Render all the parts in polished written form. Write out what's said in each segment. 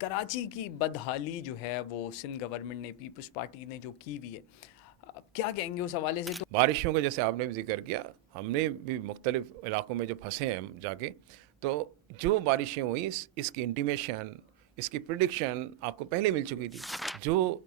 کراچی کی بدحالی جو ہے وہ سندھ گورنمنٹ نے پیپلز پارٹی نے جو کی ہوئی ہے، کیا کہیں گے اس حوالے سے؟ تو بارشوں کا جیسے آپ نے بھی ذکر کیا، ہم نے بھی مختلف علاقوں میں جو پھنسے ہیں ہم جا کے، تو جو بارشیں ہوئیں اس کی انٹیمیشن، اس کی پریڈکشن آپ کو پہلے مل چکی تھی. جو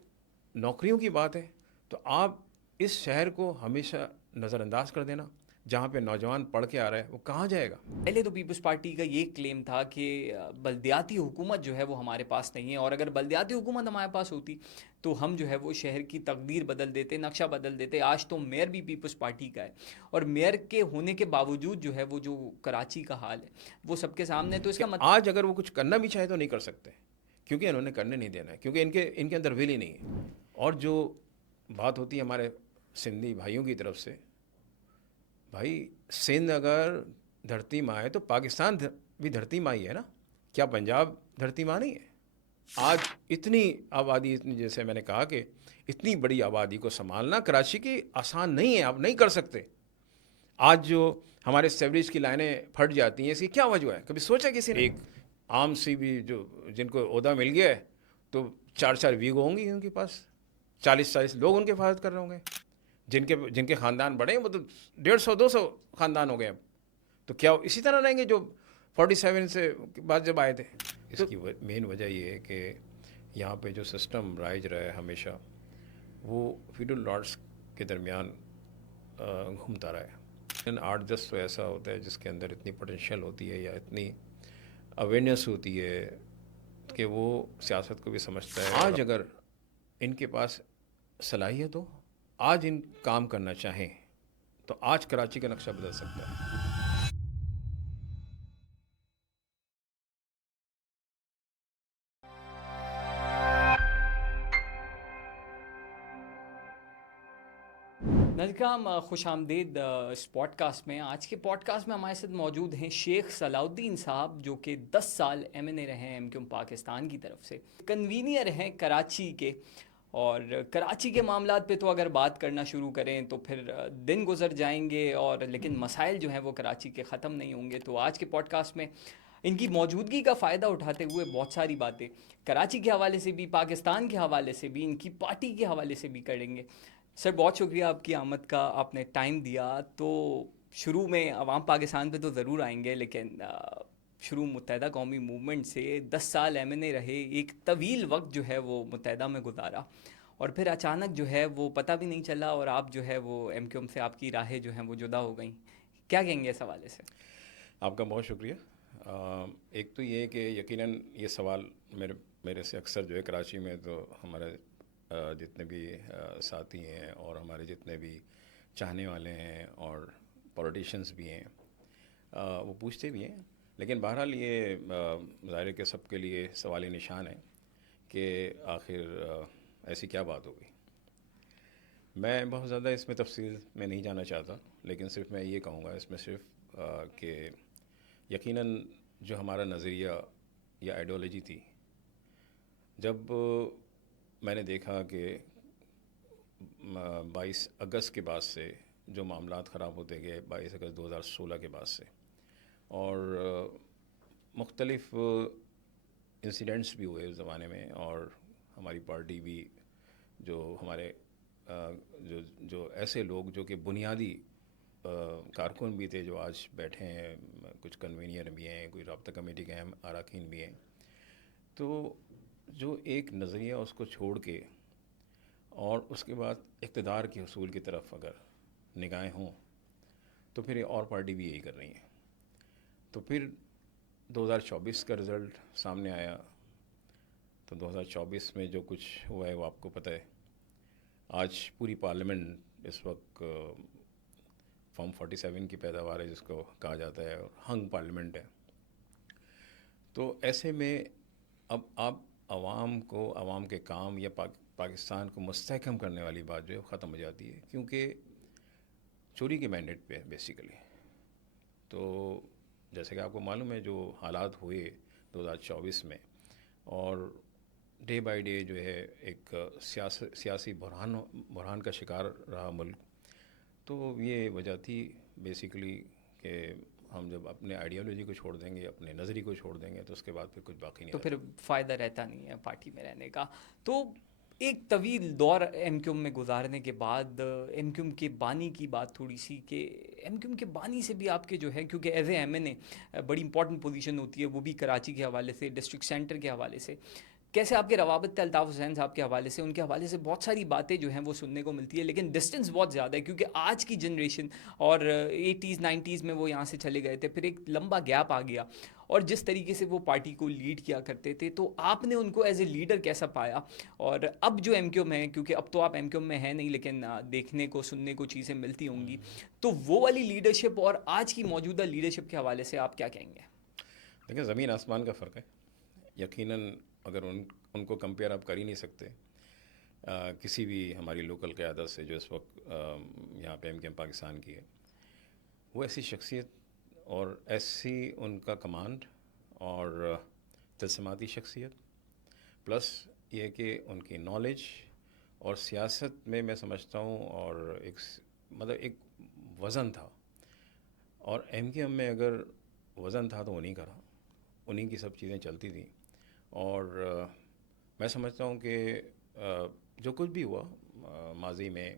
نوکریوں کی بات ہے تو آپ اس شہر کو ہمیشہ نظر انداز کر دینا. جہاں پہ نوجوان پڑھ کے آ رہا ہے وہ کہاں جائے گا؟ پہلے تو پیپلز پارٹی کا یہ کلیم تھا کہ بلدیاتی حکومت جو ہے وہ ہمارے پاس نہیں ہے، اور اگر بلدیاتی حکومت ہمارے پاس ہوتی تو ہم جو ہے وہ شہر کی تقدیر بدل دیتے، نقشہ بدل دیتے. آج تو میئر بھی پیپلز پارٹی کا ہے، اور میئر کے ہونے کے باوجود جو ہے وہ جو کراچی کا حال ہے وہ سب کے سامنے ہے. تو اس کہ کا آج اگر وہ کچھ کرنا بھی چاہے تو نہیں کر سکتے، کیونکہ انہوں نے کرنے نہیں دینا ہے، کیونکہ ان کے اندر ویل ہی نہیں ہے. اور جو بات ہوتی ہے ہمارے سندھی بھائیوں کی طرف سے، بھائی سندھ اگر دھرتی ماں ہے تو پاکستان بھی دھرتی ماں ہی ہے نا. کیا پنجاب دھرتی ماں نہیں ہے؟ آج اتنی آبادی، اتنی جیسے میں نے کہا کہ اتنی بڑی آبادی کو سنبھالنا کراچی کی آسان نہیں ہے، آپ نہیں کر سکتے. آج جو ہمارے سیوریج کی لائنیں پھٹ جاتی ہیں، اس کی کیا وجہ ہے؟ کبھی سوچا کسی نے؟ ایک عام سی بھی جو جن کو عہدہ مل گیا ہے تو 4 ویگو ہوں گی ان کے پاس، 40 لوگ ان کے حفاظت کر رہے ہوں گے. جن کے خاندان بڑے ہیں وہ تو 150 200 خاندان ہو گئے اب. تو کیا وہ اسی طرح رہیں گے جو 47 سے بعد جب آئے تھے؟ اس کی مین وجہ یہ ہے کہ یہاں پہ جو سسٹم رائج رہا ہے ہمیشہ، وہ فیڈل لارڈس کے درمیان گھومتا رہا ہے. 8 10 تو ایسا ہوتا ہے جس کے اندر اتنی پوٹینشیل ہوتی ہے یا اتنی اویئرنیس ہوتی ہے کہ وہ سیاست کو بھی سمجھتا ہے. آج اگر ان کے پاس صلاحیت ہو، آج ان کام کرنا چاہیں تو آج کراچی کا نقشہ بدل سکتا ہے. ناظرین کرام، خوش آمدید اس پوڈ کاسٹ میں. آج کے پوڈ کاسٹ میں ہمارے ساتھ موجود ہیں شیخ صلاح الدین صاحب، جو کہ 10 سال ایم این اے رہے ہیں ایم کیو ایم پاکستان کی طرف سے، کنوینئر ہیں کراچی کے. اور کراچی کے معاملات پہ تو اگر بات کرنا شروع کریں تو پھر دن گزر جائیں گے، اور لیکن مسائل جو ہیں وہ کراچی کے ختم نہیں ہوں گے. تو آج کے پوڈ کاسٹ میں ان کی موجودگی کا فائدہ اٹھاتے ہوئے بہت ساری باتیں کراچی کے حوالے سے بھی، پاکستان کے حوالے سے بھی، ان کی پارٹی کے حوالے سے بھی کریں گے. سر بہت شکریہ آپ کی آمد کا، آپ نے ٹائم دیا. تو شروع میں عوام پاکستان پہ تو ضرور آئیں گے، لیکن شروع متحدہ قومی موومنٹ سے 10 سال ایم این اے رہے، ایک طویل وقت جو ہے وہ متحدہ میں گزارا، اور پھر اچانک جو ہے وہ پتہ بھی نہیں چلا، اور آپ جو ہے وہ ایم کیو ایم سے آپ کی راہیں جو ہیں وہ جدا ہو گئیں. کیا کہیں گے اس حوالے سے؟ آپ کا بہت شکریہ. ایک تو یہ کہ یقیناً یہ سوال میرے سے اکثر جو ہے کراچی میں، تو ہمارے جتنے بھی ساتھی ہیں اور ہمارے جتنے بھی چاہنے والے ہیں اور پولیٹیشینس بھی ہیں، وہ پوچھتے بھی ہیں. لیکن بہرحال یہ ظاہر ہے کہ سب کے لیے سوالی نشان ہے کہ آخر ایسی کیا بات ہو گئی. میں بہت زیادہ اس میں تفصیل میں نہیں جانا چاہتا، لیکن صرف میں یہ کہوں گا اس میں صرف کہ یقیناً جو ہمارا نظریہ یا آئیڈیالوجی تھی، جب میں نے دیکھا کہ 22 اگست کے بعد سے جو معاملات خراب ہوتے گئے، 22 اگست 2016 کے بعد سے، اور مختلف انسیڈنٹس بھی ہوئے اس زمانے میں، اور ہماری پارٹی بھی، جو ہمارے جو ایسے لوگ جو کہ بنیادی کارکن بھی تھے جو آج بیٹھے ہیں، کچھ کنوینئر بھی ہیں، کوئی رابطہ کمیٹی کے اہم اراکین بھی ہیں، تو جو ایک نظریہ اس کو چھوڑ کے اور اس کے بعد اقتدار کے حصول کی طرف اگر نگاہیں ہوں تو پھر اور پارٹی بھی یہی کر رہی ہیں. تو پھر 2024 کا رزلٹ سامنے آیا، تو 2024 میں جو کچھ ہوا ہے وہ آپ کو پتہ ہے. آج پوری پارلیمنٹ اس وقت فارم 47 کی پیداوار ہے، جس کو کہا جاتا ہے، اور ہنگ پارلیمنٹ ہے. تو ایسے میں اب آپ عوام کے کام یا پاکستان کو مستحکم کرنے والی بات جو ہے ختم ہو جاتی ہے، کیونکہ چوری کے مینڈیٹ پہ بیسیکلی. تو جیسے کہ آپ کو معلوم ہے جو حالات ہوئے 2024 میں، اور ڈے بائی ڈے جو ہے ایک سیاسی بحران کا شکار رہا ملک. تو یہ وجہ تھی بیسیکلی کہ ہم جب اپنے آئیڈیالوجی کو چھوڑ دیں گے, اپنے نظری کو چھوڑ دیں گے, تو اس کے بعد پھر کچھ باقی نہیں تو رہتا. پھر فائدہ رہتا نہیں ہے پارٹی میں رہنے کا. تو ایک طویل دور ایم کیو ایم میں گزارنے کے بعد ایم کیو ایم کے بانی کی بات تھوڑی سی, کہ ایم کیو ایم کے بانی سے بھی آپ کے جو ہے, کیونکہ ایز اے ایم این اے بڑی امپورٹنٹ پوزیشن ہوتی ہے, وہ بھی کراچی کے حوالے سے, ڈسٹرکٹ سینٹر کے حوالے سے, کیسے آپ کے روابط تھے الطاف حسین صاحب کے حوالے سے؟ ان کے حوالے سے بہت ساری باتیں جو ہیں وہ سننے کو ملتی ہے, لیکن ڈسٹینس بہت زیادہ ہے, کیونکہ آج کی جنریشن اور 80s 90s میں وہ یہاں سے چلے گئے تھے, پھر ایک لمبا گیپ آ گیا, اور جس طریقے سے وہ پارٹی کو لیڈ کیا کرتے تھے, تو آپ نے ان کو ایز اے لیڈر کیسا پایا؟ اور اب جو ایم کیو ایم ہے, کیونکہ اب تو آپ ایم کیو ایم میں ہیں نہیں, لیکن دیکھنے کو سننے کو چیزیں ملتی ہوں گی, تو وہ والی لیڈرشپ اور آج کی موجودہ لیڈرشپ کے حوالے سے آپ کیا کہیں گے؟ دیکھیں, زمین آسمان کا فرق ہے. یقیناً اگر ان کو کمپیئر آپ کر ہی نہیں سکتے کسی بھی ہماری لوکل قیادت سے جو اس وقت یہاں پہ ایم کیو ایم پاکستان کی ہے. وہ ایسی شخصیت اور ایسی ان کا کمانڈ اور تلسماتی شخصیت, پلس یہ کہ ان کی نالج اور سیاست میں سمجھتا ہوں, اور ایک وزن تھا. اور ایم کیو ایم میں اگر وزن تھا تو انہیں کا رہا, انہیں کی سب چیزیں چلتی تھیں. اور میں سمجھتا ہوں کہ جو کچھ بھی ہوا ماضی میں,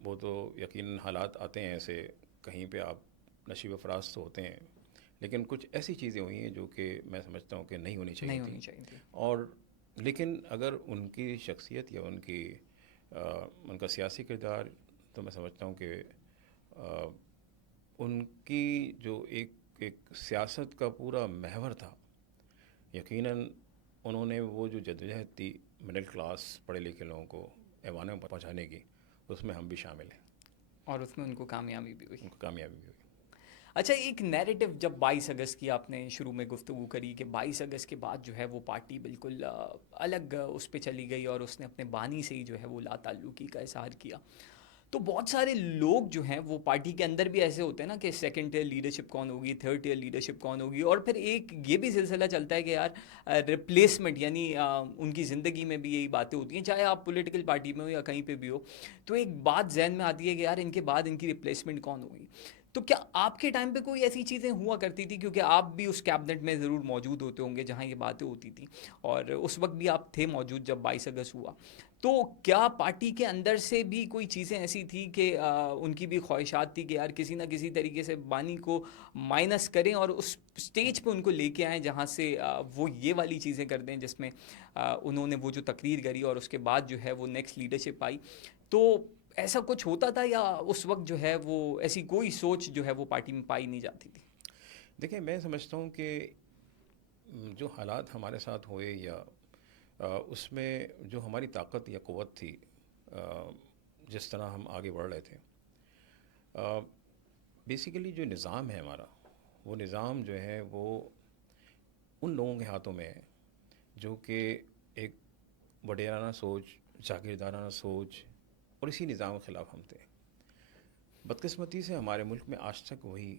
وہ تو یقیناً حالات آتے ہیں ایسے, کہیں پہ آپ نشیب فراز تو ہوتے ہیں, لیکن کچھ ایسی چیزیں ہوئی ہیں جو کہ میں سمجھتا ہوں کہ نہیں ہونی چاہیے تھی. اور لیکن اگر ان کی شخصیت یا ان کا سیاسی کردار, تو میں سمجھتا ہوں کہ ان کی جو ایک سیاست کا پورا محور تھا, یقیناً انہوں نے وہ جو جدوجہد تھی مڈل کلاس پڑھے لکھے لوگوں کو ایوانوں میں پہنچانے کی, اس میں ہم بھی شامل ہیں, اور اس میں ان کو کامیابی بھی ہوئی. ان کو کامیابی بھی ہوئی. اچھا, ایک نیریٹو جب 22 اگست کی آپ نے شروع میں گفتگو کری کہ 22 اگست کے بعد جو ہے وہ پارٹی بالکل الگ اس پہ چلی گئی, اور اس نے اپنے بانی سے ہی جو ہے وہ لا تعلقی کا اظہار کیا, تو بہت سارے لوگ جو ہیں وہ پارٹی کے اندر بھی ایسے ہوتے ہیں نا کہ سیکنڈ ٹیئر لیڈرشپ کون ہوگی, تھرڈ ٹیئر لیڈرشپ کون ہوگی, اور پھر ایک یہ بھی سلسلہ چلتا ہے کہ یار ریپلیسمنٹ, یعنی ان کی زندگی میں بھی یہی باتیں ہوتی ہیں, چاہے آپ پولیٹیکل پارٹی میں ہو یا کہیں پہ بھی ہو, تو ایک بات ذہن میں آتی ہے کہ یار ان کے بعد ان کی ریپلیسمنٹ کون ہوگی. تو کیا آپ کے ٹائم پہ کوئی ایسی چیزیں ہوا کرتی تھی, کیونکہ آپ بھی اس کیبنٹ میں ضرور موجود ہوتے ہوں گے جہاں یہ باتیں ہوتی تھیں, اور اس وقت بھی آپ تھے موجود جب 22 اگست ہوا, تو کیا پارٹی کے اندر سے بھی کوئی چیزیں ایسی تھیں کہ ان کی بھی خواہشات تھی کہ یار کسی نہ کسی طریقے سے بانی کو مائنس کریں اور اس سٹیج پہ ان کو لے کے آئیں جہاں سے وہ یہ والی چیزیں کر دیں جس میں انہوں نے وہ جو تقریر کری اور اس کے بعد جو ہے وہ نیکسٹ لیڈرشپ آئی؟ تو ایسا کچھ ہوتا تھا, یا اس وقت جو ہے وہ ایسی کوئی سوچ جو ہے وہ پارٹی میں پائی نہیں جاتی تھی؟ دیکھیں, میں سمجھتا ہوں کہ جو حالات ہمارے ساتھ ہوئے, یا اس میں جو ہماری طاقت یا قوت تھی, جس طرح ہم آگے بڑھ رہے تھے, بیسیکلی جو نظام ہے ہمارا, وہ نظام جو ہے وہ ان لوگوں کے ہاتھوں میں ہے جو کہ ایک وڈیرانہ سوچ, جاگیردارانہ سوچ, اور اسی نظام کے خلاف ہم تھے. بدقسمتی سے ہمارے ملک میں آج تک وہی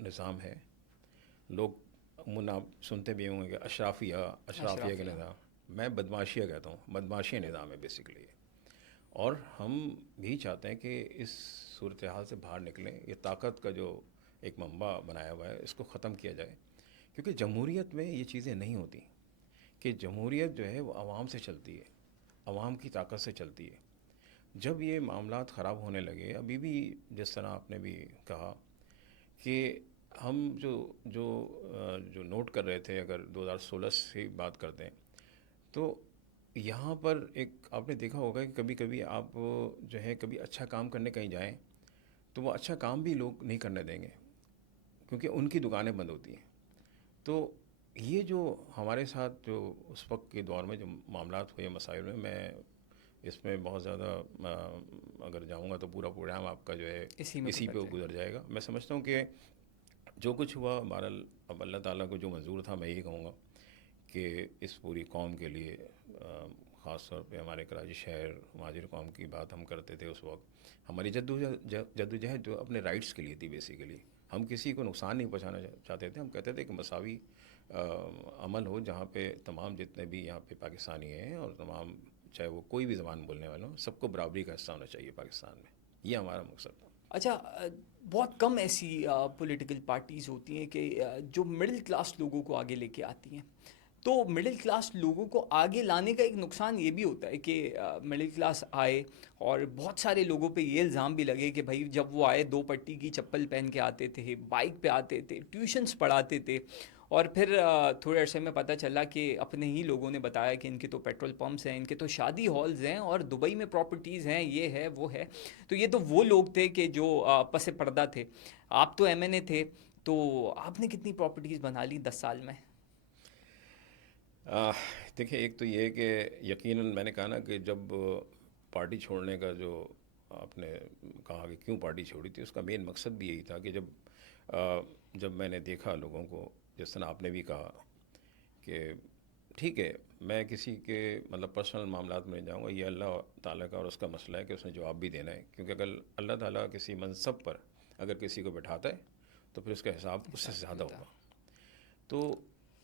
نظام ہے. لوگ آپ سنتے بھی ہوں گے کہ اشرافیہ کا نظام, میں بدماشیہ کہتا ہوں, بدماشیہ نظام ہے بیسیکلی یہ. اور ہم بھی چاہتے ہیں کہ اس صورتحال سے باہر نکلیں, یہ طاقت کا جو ایک منبع بنایا ہوا ہے اس کو ختم کیا جائے, کیونکہ جمہوریت میں یہ چیزیں نہیں ہوتی کہ جمہوریت جو ہے وہ عوام سے چلتی ہے, عوام کی طاقت سے چلتی ہے. جب یہ معاملات خراب ہونے لگے, ابھی بھی جس طرح آپ نے بھی کہا کہ ہم جو نوٹ کر رہے تھے, اگر 2016 سے بات کرتے ہیں, تو یہاں پر ایک آپ نے دیکھا ہوگا کہ کبھی کبھی آپ جو ہے کبھی اچھا کام کرنے کہیں جائیں تو وہ اچھا کام بھی لوگ نہیں کرنے دیں گے, کیونکہ ان کی دکانیں بند ہوتی ہیں. تو یہ جو ہمارے ساتھ جو اس وقت کے دور میں جو معاملات ہوئے, مسائل میں, میں اس میں بہت زیادہ اگر جاؤں گا تو پورا پروگرام آپ کا جو ہے اسی پہ گزر جائے گا. میں سمجھتا ہوں کہ جو کچھ ہوا, بہرحال اب اللہ تعالیٰ کو جو منظور تھا, میں یہی کہوں گا کہ اس پوری قوم کے لیے, خاص طور پہ ہمارے کراچی شہر مہاجر قوم کی بات ہم کرتے تھے اس وقت, ہماری جدوجہد جو اپنے رائٹس کے لیے تھی. بیسیکلی ہم کسی کو نقصان نہیں پہنچانا چاہتے تھے. ہم کہتے تھے کہ مساوی عمل ہو, جہاں پہ تمام جتنے بھی یہاں پہ پاکستانی ہیں, اور تمام چاہے وہ کوئی بھی زبان بولنے والے ہوں, سب کو برابری کا حصہ ہونا چاہیے پاکستان میں. یہ ہمارا مقصد تھا. اچھا بہت کم ایسی پولیٹیکل پارٹیز ہوتی ہیں کہ جو مڈل کلاس لوگوں کو آگے لے کے آتی ہیں. تو مڈل کلاس لوگوں کو آگے لانے کا ایک نقصان یہ بھی ہوتا ہے کہ مڈل کلاس آئے اور بہت سارے لوگوں پہ یہ الزام بھی لگے کہ بھائی جب وہ آئے 2 پٹی کی چپل پہن کے آتے تھے، بائک پہ آتے تھے، ٹیوشنس پڑھاتے تھے، اور پھر تھوڑے عرصے میں پتہ چلا کہ اپنے ہی لوگوں نے بتایا کہ ان کے تو پیٹرول پمپس ہیں، ان کے تو شادی ہالز ہیں، اور دبئی میں پراپرٹیز ہیں، یہ ہے وہ ہے. تو یہ تو وہ لوگ تھے کہ جو پس پردہ تھے. آپ تو ایم این اے تھے، تو آپ نے کتنی پراپرٹیز بنا لی 10 سال میں؟ آہ، دیکھیں، ایک تو یہ کہ یقیناً میں نے کہا نا کہ جب پارٹی چھوڑنے کا جو آپ نے کہا کہ کیوں پارٹی چھوڑی تھی، اس کا مین مقصد بھی یہی تھا کہ جب میں نے دیکھا لوگوں کو، جس طرح آپ نے بھی کہا کہ ٹھیک ہے، میں کسی کے مطلب پرسنل معاملات میں نہیں جاؤں گا، یہ اللہ تعالیٰ کا اور اس کا مسئلہ ہے کہ اس نے جواب بھی دینا ہے، کیونکہ اگر اللہ تعالیٰ کسی منصب پر اگر کسی کو بٹھاتا ہے تو پھر اس کا حساب اس سے حساب زیادہ کتاب. ہوگا. تو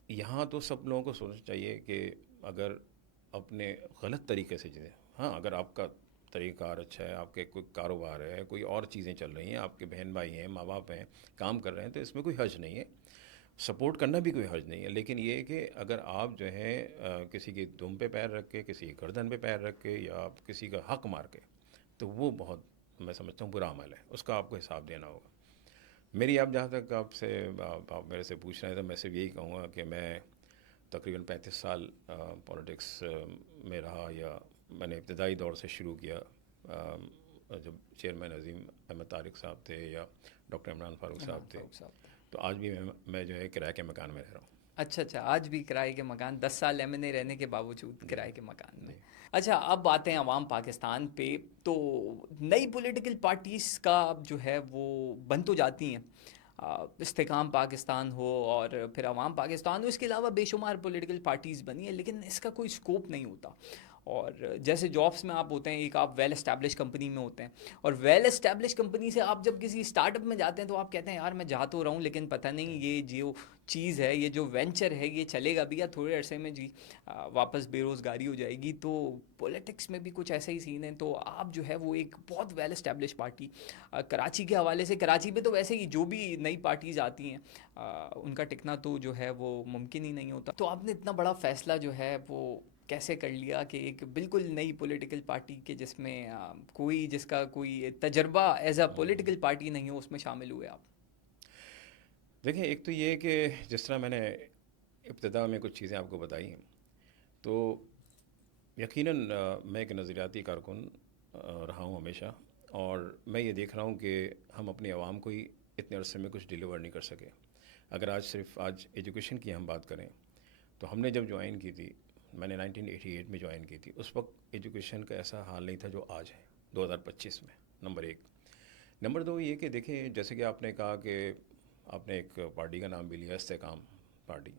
یہاں تو سب لوگوں کو سوچنا چاہیے کہ اگر اپنے غلط طریقے سے جیتے، ہاں اگر آپ کا طریقہ کار اچھا ہے، آپ کے کوئی کاروبار ہے، کوئی اور چیزیں چل رہی ہیں، آپ کے بہن بھائی ہیں، ماں باپ ہیں، کام کر رہے ہیں، تو اس میں کوئی حرج نہیں ہے، سپورٹ کرنا بھی کوئی حرج نہیں ہے. لیکن یہ ہے کہ اگر آپ جو ہے کسی کی دم پہ پیر رکھ کے، کسی کی گردن پہ پیر رکھ کے، یا آپ کسی کا حق مار کے، تو وہ بہت میں سمجھتا ہوں برا عمل ہے، اس کا آپ کو حساب دینا ہوگا. میری آپ جہاں تک آپ میرے سے پوچھ رہے ہیں، تو میں صرف یہی کہوں گا کہ میں تقریباً 35 سال پولیٹکس میں رہا، یا میں نے ابتدائی دور سے شروع کیا جب چیئرمین عظیم احمد طارق صاحب تھے یا ڈاکٹر عمران فاروق عمران صاحب تھے. فاروق صاحب. تو آج بھی میں جو ہے کرائے کے مکان میں رہ رہا ہوں. اچھا اچھا، آج بھی کرائے کے مکان، 10 سال ایم این اے رہنے کے باوجود جی کرائے کے مکان میں. جی. اچھا اب آتے ہیں عوام پاکستان پہ. تو نئی پولیٹیکل پارٹیز کا اب جو ہے وہ بن تو جاتی ہیں، استحکام پاکستان ہو اور پھر عوام پاکستان ہو، اس کے علاوہ بے شمار پولیٹیکل پارٹیز بنی ہیں، لیکن اس کا کوئی اسکوپ نہیں ہوتا. اور جیسے جابس میں آپ ہوتے ہیں، ایک آپ ویل اسٹیبلش کمپنی میں ہوتے ہیں، اور ویل اسٹیبلش کمپنی سے آپ جب کسی اسٹارٹ اپ میں جاتے ہیں تو آپ کہتے ہیں یار میں جا تو رہا ہوں، لیکن پتہ نہیں یہ جو چیز ہے، یہ جو وینچر ہے، یہ چلے گا بھی یا تھوڑے عرصے میں جی واپس بے روزگاری ہو جائے گی. تو پولیٹکس میں بھی کچھ ایسا ہی سین ہے. تو آپ جو ہے وہ ایک بہت ویل اسٹیبلش پارٹی، کراچی کے حوالے سے، کراچی پہ تو ویسے ہی جو بھی نئی پارٹیز آتی ہیں ان کا ٹکنا تو جو ہے وہ ممکن ہی نہیں ہوتا. تو آپ نے اتنا بڑا فیصلہ جو ہے وہ کیسے کر لیا کہ ایک بالکل نئی پولیٹیکل پارٹی کے جس میں کوئی جس کا کوئی تجربہ ایز اے پولیٹیکل پارٹی نہیں ہو، اس میں شامل ہوئے آپ؟ دیکھیں، ایک تو یہ کہ جس طرح میں نے ابتدا میں کچھ چیزیں آپ کو بتائی ہیں، تو یقیناً میں ایک نظریاتی کارکن رہا ہوں ہمیشہ، اور میں یہ دیکھ رہا ہوں کہ ہم اپنی عوام کو ہی اتنے عرصے میں کچھ ڈیلیور نہیں کر سکے. اگر آج ایجوکیشن کی ہم بات کریں، تو ہم نے جب جوائن کی تھی، میں نے 1988 میں جوائن کی تھی، اس وقت ایجوکیشن کا ایسا حال نہیں تھا جو آج ہے 2025 میں. نمبر ایک. نمبر دو یہ کہ دیکھیں، جیسے کہ آپ نے کہا کہ آپ نے ایک پارٹی کا نام بھی لیا، استحکام پارٹی.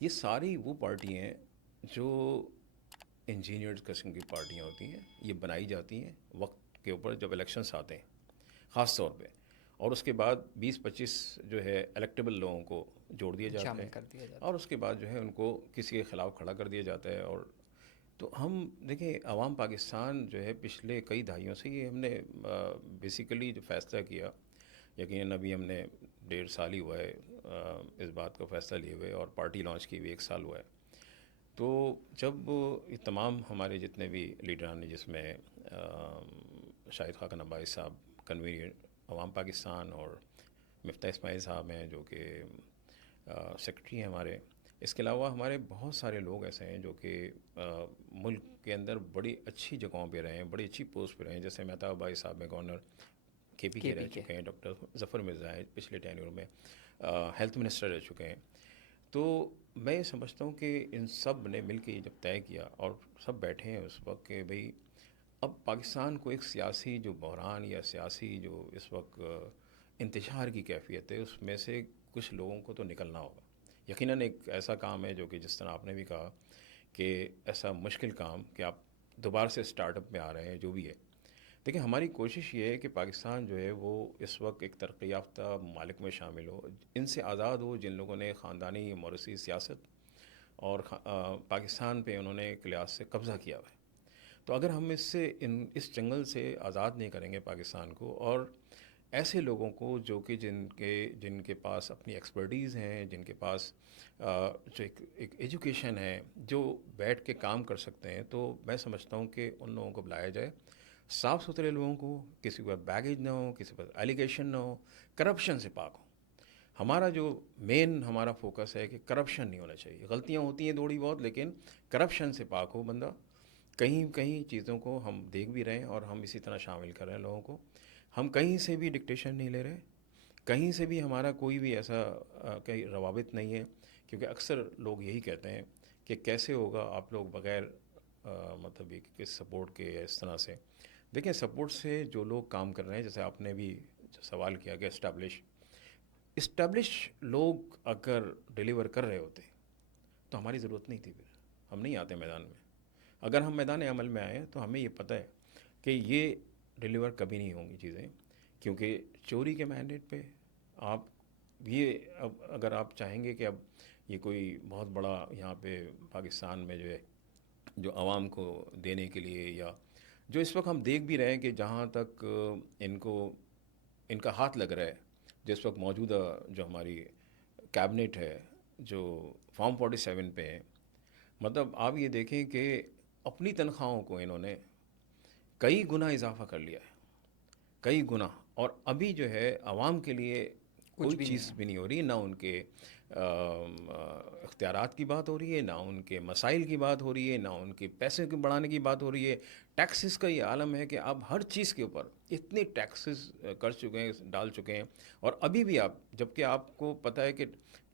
یہ ساری وہ پارٹی ہیں جو انجینئرڈ قسم کی پارٹیاں ہوتی ہیں. یہ بنائی جاتی ہیں وقت کے اوپر جب الیکشنس آتے ہیں خاص طور پہ، اور اس کے بعد 20-25 جو ہے الیکٹیبل لوگوں کو جوڑ دیا جاتا شامل ہے، کر دیا جاتا اور اس کے بعد جو ہے ان کو کسی کے خلاف کھڑا کر دیا جاتا ہے. اور تو ہم دیکھیں، عوام پاکستان جو ہے پچھلے کئی دہائیوں سے یہ ہم نے بیسیکلی جو فیصلہ کیا، یقیناً ابھی ہم نے 1.5 سال ہی ہوا ہے اس بات کا فیصلہ لیے ہوئے، اور پارٹی لانچ کی ہوئی 1 سال ہوا ہے. تو جب یہ تمام ہمارے جتنے بھی لیڈران ہیں، جس میں شاہد خاقان عباسی صاحب کنوینر عوام پاکستان، اور مفتاح اسماعیل صاحب ہیں جو کہ سیکرٹری ہیں ہمارے، اس کے علاوہ ہمارے بہت سارے لوگ ایسے ہیں جو کہ ملک کے اندر بڑی اچھی جگہوں پہ رہے ہیں، بڑی اچھی پوسٹ پہ رہے ہیں. جیسے مہتاب عباسی صاحب میں گورنر کے پی کے رہ چکے ہیں، ڈاکٹر ظفر مرزا ہیں پچھلے ٹینیور میں ہیلتھ منسٹر رہ چکے ہیں. تو میں یہ سمجھتا ہوں کہ ان سب نے مل کے یہ جب طے کیا، اور سب بیٹھے ہیں اس وقت، کہ بھئی اب پاکستان کو ایک سیاسی جو بحران یا سیاسی جو اس وقت انتشار کی کیفیت ہے، اس میں سے کچھ لوگوں کو تو نکلنا ہوگا. یقیناً ایک ایسا کام ہے جو کہ جس طرح آپ نے بھی کہا کہ ایسا مشکل کام کہ آپ دوبارہ سے اسٹارٹ اپ میں آ رہے ہیں، جو بھی ہے. دیکھیں، ہماری کوشش یہ ہے کہ پاکستان جو ہے وہ اس وقت ایک ترقی یافتہ ممالک میں شامل ہو، ان سے آزاد ہو جن لوگوں نے خاندانی موروثی سیاست اور پاکستان پہ انہوں نے ایک لحاظ سے قبضہ کیا ہوا ہے. تو اگر ہم اس جنگل سے آزاد نہیں کریں گے پاکستان کو، اور ایسے لوگوں کو جو کہ جن کے پاس اپنی ایکسپرٹیز ہیں، جن کے پاس جو ایک ایجوکیشن ہے، جو بیٹھ کے کام کر سکتے ہیں، تو میں سمجھتا ہوں کہ ان لوگوں کو بلایا جائے، صاف ستھرے لوگوں کو، کسی کے پاس بیگیج نہ ہو، کسی کے پاس ایلیگیشن نہ ہو، کرپشن سے پاک ہو۔ ہمارا ہمارا فوکس ہے کہ کرپشن نہیں ہونا چاہیے، غلطیاں ہوتی ہیں تھوڑی بہت، لیکن کرپشن سے پاک ہو بندہ۔ کہیں کہیں چیزوں کو ہم دیکھ بھی رہے ہیں اور ہم اسی طرح شامل کر رہے ہیں لوگوں کو۔ ہم کہیں سے بھی ڈکٹیشن نہیں لے رہے، کہیں سے بھی ہمارا کوئی بھی ایسا کئی روابط نہیں ہے، کیونکہ اکثر لوگ یہی کہتے ہیں کہ کیسے ہوگا آپ لوگ بغیر مطلب کہ سپورٹ کے، یا اس طرح سے۔ دیکھیں، سپورٹ سے جو لوگ کام کر رہے ہیں، جیسے آپ نے بھی سوال کیا کہ اسٹیبلش لوگ اگر ڈیلیور کر رہے ہوتے تو ہماری ضرورت نہیں تھی، پھر ہم نہیں آتے میدان میں۔ اگر ہم میدان عمل میں آئے تو ہمیں یہ پتہ ہے کہ یہ ڈیلیور کبھی نہیں ہوں گی چیزیں، کیونکہ چوری کے مینڈیٹ پہ آپ اب اگر آپ چاہیں گے کہ اب یہ کوئی بہت بڑا یہاں پہ پاکستان میں جو عوام کو دینے کے لیے، یا جو اس وقت ہم دیکھ بھی رہے ہیں کہ جہاں تک ان کا ہاتھ لگ رہا ہے، جس وقت موجودہ جو ہماری کیبنٹ ہے، جو فارم 47 پہ ہے، مطلب آپ یہ دیکھیں کہ اپنی تنخواہوں کو انہوں نے کئی گنا اضافہ کر لیا ہے، کئی گنا، اور ابھی جو ہے عوام کے لیے کوئی بھی نہیں چیز ہے۔ بھی نہیں ہو رہی، نہ ان کے اختیارات کی بات ہو رہی ہے، نہ ان کے مسائل کی بات ہو رہی ہے، نہ ان کے پیسے کو بڑھانے کی بات ہو رہی ہے۔ ٹیکسز کا یہ عالم ہے کہ اب ہر چیز کے اوپر اتنے ٹیکسز کر چکے ہیں، ڈال چکے ہیں، اور ابھی بھی جبکہ آپ کو پتہ ہے کہ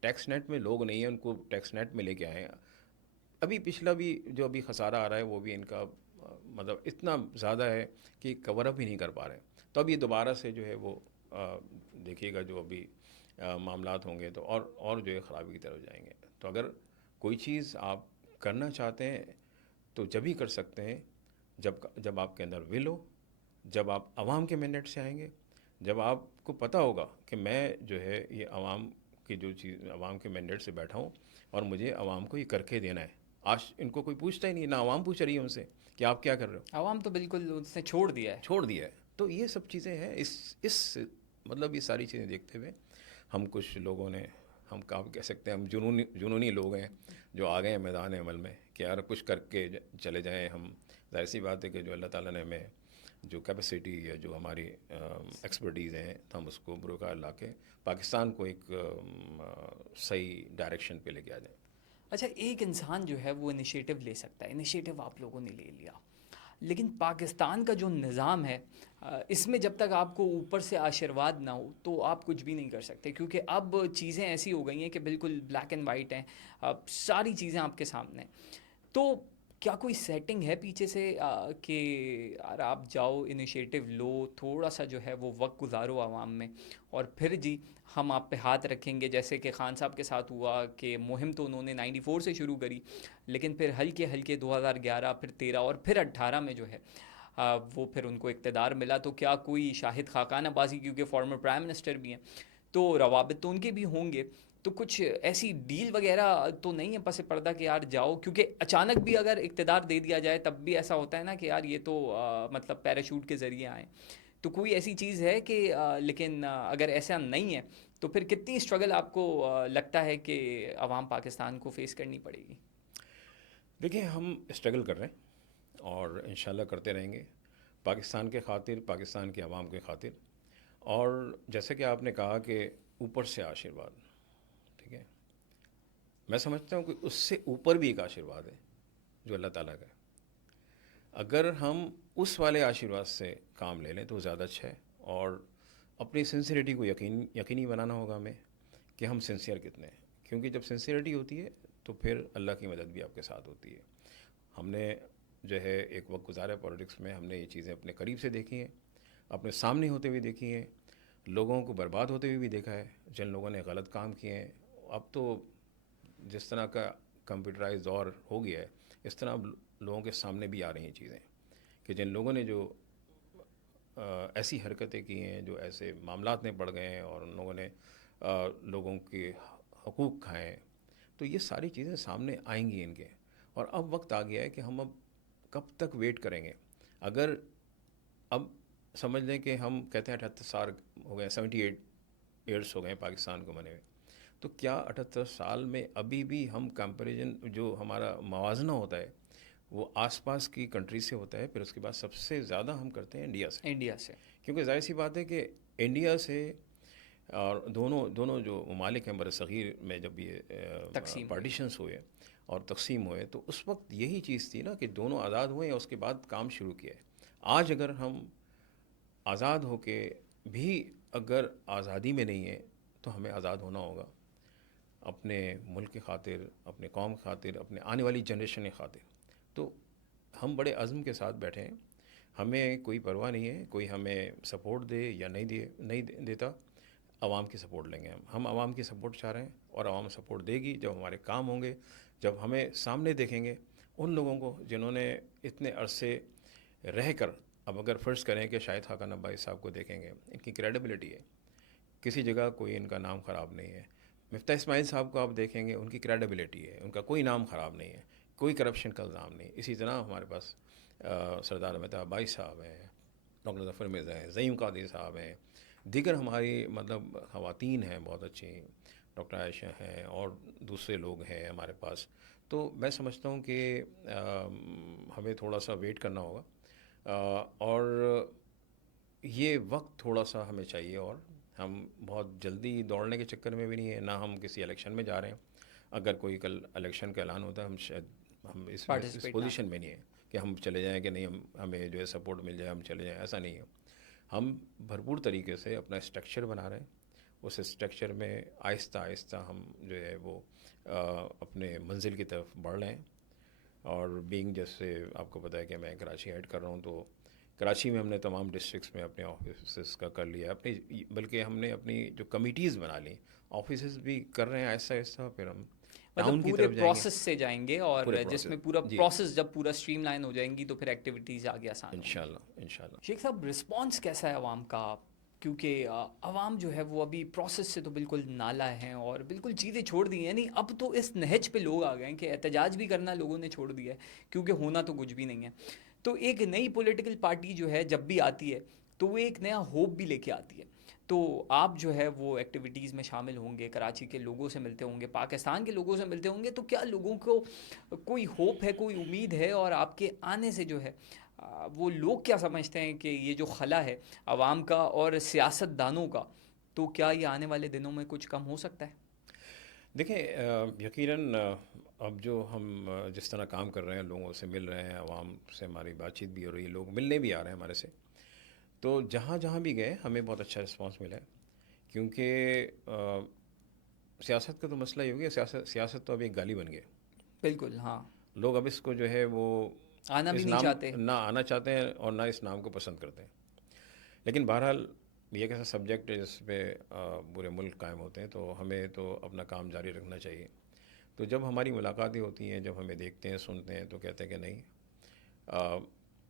ٹیکس نیٹ میں لوگ نہیں ہیں، ان کو ٹیکس نیٹ میں لے کے آئے ہیں۔ ابھی پچھلا بھی جو ابھی خسارہ آ رہا ہے، وہ بھی ان کا مطلب اتنا زیادہ ہے کہ کور اپ ہی نہیں کر پا رہے ہیں۔ تو اب یہ دوبارہ سے جو ہے وہ دیکھیے گا، جو ابھی معاملات ہوں گے تو اور جو ہے خرابی کی طرف جائیں گے۔ تو اگر کوئی چیز آپ کرنا چاہتے ہیں تو جب ہی کر سکتے ہیں جب آپ کے اندر ول ہو، جب آپ عوام کے مینڈیٹ سے آئیں گے، جب آپ کو پتہ ہوگا کہ میں جو ہے یہ عوام کی جو چیز، عوام کے مینڈیٹ سے بیٹھا ہوں، اور مجھے عوام کو یہ کر کے دینا ہے۔ آج ان کو کوئی پوچھتا ہی نہیں، نہ عوام پوچھ رہی ہے ان سے کہ آپ کیا کر رہے ہو، عوام تو بالکل اس نے چھوڑ دیا ہے۔ چھوڑ دیا ہے۔ تو یہ سب چیزیں ہیں، اس مطلب یہ ساری چیزیں دیکھتے ہوئے ہم کچھ لوگوں نے، ہم کہہ سکتے ہیں ہم جنونی لوگ ہیں جو آ گئے ہیں میدان عمل میں کہ یار کچھ کر کے چلے جائیں ہم۔ ظاہر سی بات ہے کہ جو اللہ تعالیٰ نے ہمیں جو کیپیسٹی یا جو ہماری ایکسپرٹیز ہیں، تو ہم اس کو بروکار لا کے پاکستان کو ایک صحیح ڈائریکشن پہ لے کے آ جائیں۔ اچھا، ایک انسان جو ہے وہ انیشیٹو لے سکتا ہے، انیشیٹو آپ لوگوں نے لے لیا، لیکن پاکستان کا جو نظام ہے اس میں جب تک آپ کو اوپر سے آشیرواد نہ ہو تو آپ کچھ بھی نہیں کر سکتے، کیونکہ اب چیزیں ایسی ہو گئی ہیں کہ بالکل بلیک اینڈ وائٹ ہیں، اب ساری چیزیں آپ کے سامنے ہیں۔ تو کیا کوئی سیٹنگ ہے پیچھے سے کہ یار آپ جاؤ، انیشیٹو لو، تھوڑا سا جو ہے وہ وقت گزارو عوام میں، اور پھر جی ہم آپ پہ ہاتھ رکھیں گے، جیسے کہ خان صاحب کے ساتھ ہوا کہ مہم تو انہوں نے 94 سے شروع کری، لیکن پھر ہلکے 2011، پھر 13 اور پھر 18 میں جو ہے وہ پھر ان کو اقتدار ملا۔ تو کیا کوئی شاہد خاقانہ بازی، کیونکہ فارمر پرائم منسٹر بھی ہیں تو روابط تو ان کے بھی ہوں گے، تو کچھ ایسی ڈیل وغیرہ تو نہیں ہے پس پردہ کہ یار جاؤ، کیونکہ اچانک بھی اگر اقتدار دے دیا جائے تب بھی ایسا ہوتا ہے نا کہ یار یہ تو مطلب پیراشوٹ کے ذریعے آئیں، تو کوئی ایسی چیز ہے کہ لیکن اگر ایسا نہیں ہے تو پھر کتنی اسٹرگل آپ کو لگتا ہے کہ عوام پاکستان کو فیس کرنی پڑے گی؟ دیکھیں، ہم اسٹرگل کر رہے ہیں اور انشاءاللہ کرتے رہیں گے، پاکستان کے خاطر، پاکستان کے عوام کے خاطر۔ اور جیسے کہ آپ نے کہا کہ اوپر سے آشیرواد، ٹھیک ہے، میں سمجھتا ہوں کہ اس سے اوپر بھی ایک آشیرواد ہے جو اللہ تعالیٰ کا ہے۔ اگر ہم اس والے آشیرواد سے کام لے لیں تو زیادہ اچھا ہے، اور اپنی سنسیئرٹی کو یقینی بنانا ہوگا ہمیں کہ ہم سنسیئر کتنے ہیں، کیونکہ جب سنسیئرٹی ہوتی ہے تو پھر اللہ کی مدد بھی آپ کے ساتھ ہوتی ہے۔ ہم نے جو ہے ایک وقت گزارا پولیٹکس میں، ہم نے یہ چیزیں اپنے قریب سے دیکھی ہیں، اپنے سامنے ہوتے ہوئے دیکھی ہیں، لوگوں کو برباد ہوتے ہوئے بھی دیکھا ہے، جن لوگوں نے غلط کام کیے ہیں۔ اب تو جس طرح کا کمپیوٹرائز دور ہو گیا ہے، اس طرح اب لوگوں کے سامنے بھی آ رہی ہیں چیزیں کہ جن لوگوں نے جو ایسی حرکتیں کی ہیں، جو ایسے معاملات میں پڑ گئے ہیں، اور ان لوگوں نے لوگوں کے حقوق کھائے ہیں، تو یہ ساری چیزیں سامنے آئیں گی ان کے۔ اور اب وقت آ گیا ہے کہ ہم اب کب تک ویٹ کریں گے؟ اگر اب سمجھ لیں کہ ہم کہتے ہیں 78 سال ہو گئے، 78 ایئرس ہو گئے پاکستان کو بنے ہوئے، تو کیا 78 سال میں ابھی بھی ہم کمپیریزن جو ہمارا موازنہ ہوتا ہے وہ آس پاس کی کنٹری سے ہوتا ہے؟ پھر اس کے بعد سب سے زیادہ ہم کرتے ہیں انڈیا سے. انڈیا سے. کیونکہ ظاہر سی بات ہے کہ انڈیا سے اور دونوں جو ممالک ہیں برصغیر میں جب یہ پارٹیشنس ہوئے اور تقسیم ہوئے تو اس وقت یہی چیز تھی نا کہ دونوں آزاد ہوئے اور اس کے بعد کام شروع کیا ہے. آج اگر ہم آزاد ہو کے بھی اگر آزادی میں نہیں ہیں تو ہمیں آزاد ہونا ہوگا اپنے ملک کی خاطر، اپنے قوم کی خاطر، اپنے آنے والی جنریشن کی خاطر. تو ہم بڑے عزم کے ساتھ بیٹھے ہیں، ہمیں کوئی پرواہ نہیں ہے کوئی ہمیں سپورٹ دے یا نہیں دیتا، عوام کی سپورٹ لیں گے. ہم عوام کی سپورٹ چاہ رہے ہیں اور عوام سپورٹ دے گی جب ہمارے کام ہوں گے، جب ہمیں سامنے دیکھیں گے ان لوگوں کو جنہوں نے اتنے عرصے رہ کر. اب اگر فرض کریں کہ شاہد خاقان عباسی صاحب کو دیکھیں گے، ان کی کریڈیبلٹی ہے، کسی جگہ کوئی ان کا نام خراب نہیں ہے. مفتاح اسماعیل صاحب کو آپ دیکھیں گے، ان کی کریڈیبلٹی ہے، ان کا کوئی نام خراب نہیں ہے، کوئی کرپشن کا الزام نہیں. اسی طرح ہمارے پاس سردار مفتاح عباسی صاحب ہیں، ڈاکٹر ظفر مرزا ہیں، زعیم قادری صاحب ہیں، دیگر ہماری مطلب خواتین ہیں بہت اچھی، ڈاکٹر عائشہ ہیں اور دوسرے لوگ ہیں ہمارے پاس. تو میں سمجھتا ہوں کہ ہمیں تھوڑا سا ویٹ کرنا ہوگا اور یہ وقت تھوڑا سا ہمیں چاہیے. اور ہم بہت جلدی دوڑنے کے چکر میں بھی نہیں ہیں، نہ ہم کسی الیکشن میں جا رہے ہیں. اگر کوئی کل الیکشن کا اعلان ہوتا ہے ہم اس پوزیشن میں نہیں ہیں کہ ہم چلے جائیں کہ نہیں ہمیں جو ہے سپورٹ مل جائے ہم چلے جائیں، ایسا نہیں ہے. ہم بھرپور طریقے سے اپنا اسٹرکچر بنا رہے ہیں، اس اسٹرکچر میں آہستہ آہستہ ہم جو ہے وہ اپنے منزل کی طرف بڑھ رہے ہیں. اور بینگ جیسے آپ کو پتہ ہے کہ میں کراچی ہیڈ کر رہا ہوں، تو کراچی میں ہم نے تمام ڈسٹرکٹس میں اپنے آفیسز کا کر لیا اپنی، بلکہ ہم نے اپنی جو کمیٹیز بنا لی، آفیسز بھی کر رہے ہیں آہستہ آہستہ. پھر ہم مطلب پورے پروسیس سے جائیں گے اور جس میں پورا جی پروسیس جب پورا اسٹریم لائن ہو جائیں گی تو پھر ایکٹیویٹیز آگے آسان ہوں گی. انشاءاللہ. شیخ صاحب رسپانس کیسا ہے عوام کا؟ کیونکہ عوام جو ہے وہ ابھی پروسیس سے تو بالکل نالا ہیں اور بالکل چیزیں چھوڑ دی ہیں. یعنی اب تو اس نہج پہ لوگ آ گئے ہیں کہ احتجاج بھی کرنا لوگوں نے چھوڑ دیا ہے کیونکہ ہونا تو کچھ بھی نہیں ہے. تو ایک نئی پولیٹیکل پارٹی جو ہے جب بھی آتی ہے تو وہ ایک نیا ہوپ بھی لے کے آتی ہے. تو آپ جو ہے وہ ایکٹیویٹیز میں شامل ہوں گے، کراچی کے لوگوں سے ملتے ہوں گے، پاکستان کے لوگوں سے ملتے ہوں گے، تو کیا لوگوں کو کوئی ہوپ ہے، کوئی امید ہے؟ اور آپ کے آنے سے جو ہے وہ لوگ کیا سمجھتے ہیں کہ یہ جو خلا ہے عوام کا اور سیاست دانوں کا، تو کیا یہ آنے والے دنوں میں کچھ کم ہو سکتا ہے؟ دیکھیں یقیناً اب جو ہم جس طرح کام کر رہے ہیں، لوگوں سے مل رہے ہیں، عوام سے ہماری بات چیت بھی ہو رہی ہے، لوگ ملنے بھی آ رہے ہیں ہمارے سے، تو جہاں جہاں بھی گئے ہمیں بہت اچھا رسپانس ملا ہے. کیونکہ سیاست کا تو مسئلہ یہ ہو گیا، سیاست تو اب ایک گالی بن گیا. بالکل ہاں. لوگ اب اس کو جو ہے وہ آنا بھی اس نہیں نام چاہتے. نہ آنا چاہتے ہیں اور نہ اس نام کو پسند کرتے ہیں. لیکن بہرحال یہ ایک ایسا سبجیکٹ ہے جس پہ پورے ملک قائم ہوتے ہیں، تو ہمیں تو اپنا کام جاری رکھنا چاہیے. تو جب ہماری ملاقاتیں ہوتی ہیں، جب ہمیں دیکھتے ہیں سنتے ہیں، تو کہتے ہیں کہ نہیں،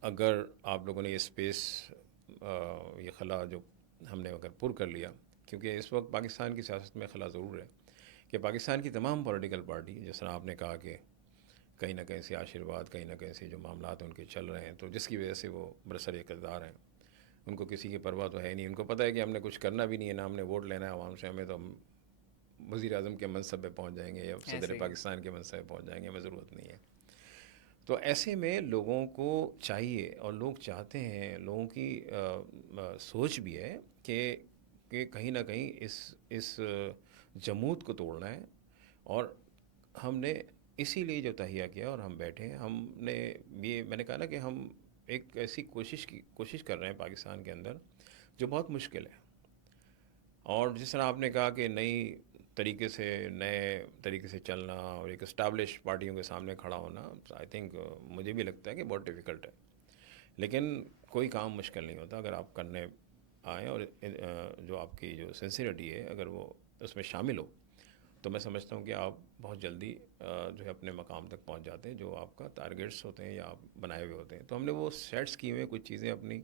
اگر آپ لوگوں نے یہ اسپیس، یہ خلا جو ہم نے اگر پر کر لیا، کیونکہ اس وقت پاکستان کی سیاست میں خلا ضرور ہے کہ پاکستان کی تمام پولیٹیکل پارٹی، جس طرح آپ نے کہا کہ کہیں نہ کہیں سے آشرواد، کہیں نہ کہیں سے جو معاملات ان کے چل رہے ہیں، تو جس کی وجہ سے وہ برسر اقتدار ہیں، ان کو کسی کی پرواہ تو ہے نہیں. ان کو پتہ ہے کہ ہم نے کچھ کرنا بھی نہیں ہے، نہ ہم نے ووٹ لینا ہے عوام سے، ہمیں تو ہم وزیر اعظم کے منصب پہ پہنچ جائیں گے یا صدر پاکستان کے منصب پہ پہنچ جائیں گے، ہمیں ضرورت نہیں ہے. تو ایسے میں لوگوں کو چاہیے اور لوگ چاہتے ہیں، لوگوں کی سوچ بھی ہے کہ کہیں نہ کہیں اس جمود کو توڑنا ہے. اور ہم نے اسی لیے جو تہیہ کیا اور ہم بیٹھے ہیں، ہم نے یہ میں نے کہا نا کہ ہم ایک ایسی کوشش کر رہے ہیں پاکستان کے اندر جو بہت مشکل ہے. اور جس طرح آپ نے کہا کہ نئے طریقے سے چلنا اور ایک اسٹیبلش پارٹیوں کے سامنے کھڑا ہونا، آئی تھنک مجھے بھی لگتا ہے کہ بہت ڈیفیکلٹ ہے. لیکن کوئی کام مشکل نہیں ہوتا اگر آپ کرنے آئیں، اور جو آپ کی جو سنسیئرٹی ہے اگر وہ اس میں شامل ہو، تو میں سمجھتا ہوں کہ آپ بہت جلدی جو ہے اپنے مقام تک پہنچ جاتے ہیں جو آپ کا ٹارگیٹس ہوتے ہیں یا آپ بنائے ہوئے ہوتے ہیں. تو ہم نے وہ سیٹس کیے ہوئے کچھ چیزیں، اپنی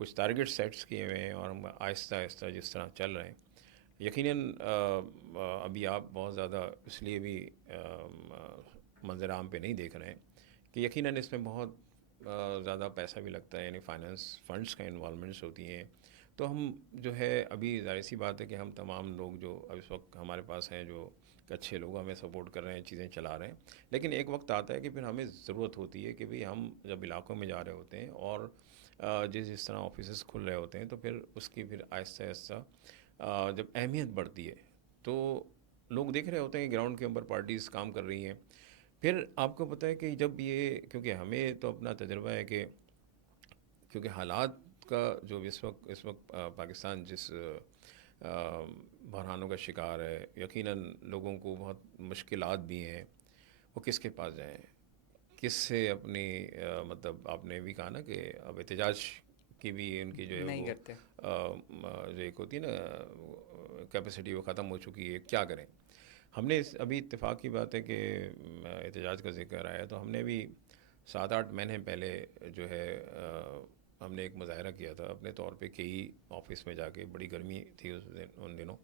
کچھ ٹارگیٹ سیٹس کیے ہوئے ہیں، اور ہم آہستہ آہستہ جس طرح چل رہے ہیں. یقیناً ابھی آپ بہت زیادہ اس لیے بھی منظر عام پہ نہیں دیکھ رہے ہیں کہ یقیناً اس میں بہت زیادہ پیسہ بھی لگتا ہے، یعنی فنڈس کا انوالومنٹس ہوتی ہیں. تو ہم جو ہے ابھی ظاہر سی بات ہے کہ ہم تمام لوگ جو اب اس وقت ہمارے پاس ہیں، جو اچھے لوگ ہمیں سپورٹ کر رہے ہیں، چیزیں چلا رہے ہیں، لیکن ایک وقت آتا ہے کہ پھر ہمیں ضرورت ہوتی ہے کہ بھئی ہم جب علاقوں میں جا رہے ہوتے ہیں اور جس طرح آفیسز کھل رہے ہوتے ہیں، تو پھر اس کی پھر آہستہ آہستہ جب اہمیت بڑھتی ہے تو لوگ دیکھ رہے ہوتے ہیں کہ گراؤنڈ کے اوپر پارٹیز کام کر رہی ہیں. پھر آپ کو پتہ ہے کہ جب یہ، کیونکہ ہمیں تو اپنا تجربہ ہے کہ کیونکہ حالات کا جو اس وقت پاکستان جس بحرانوں کا شکار ہے، یقیناً لوگوں کو بہت مشکلات بھی ہیں. وہ کس کے پاس جائیں، کس سے اپنی مطلب آپ نے بھی کہا نا کہ اب احتجاج کی بھی ان کی جو ہے نہیں وہ کرتے. جو ایک ہوتی ہے نا کیپیسٹی، وہ ختم ہو چکی ہے. کیا کریں؟ ہم نے ابھی اتفاق کی بات ہے کہ احتجاج کا ذکر آیا تو ہم نے بھی 7-8 مہینے پہلے جو ہے ہم نے ایک مظاہرہ کیا تھا اپنے طور پہ کئی آفس میں جا کے. بڑی گرمی تھی ان دنوں،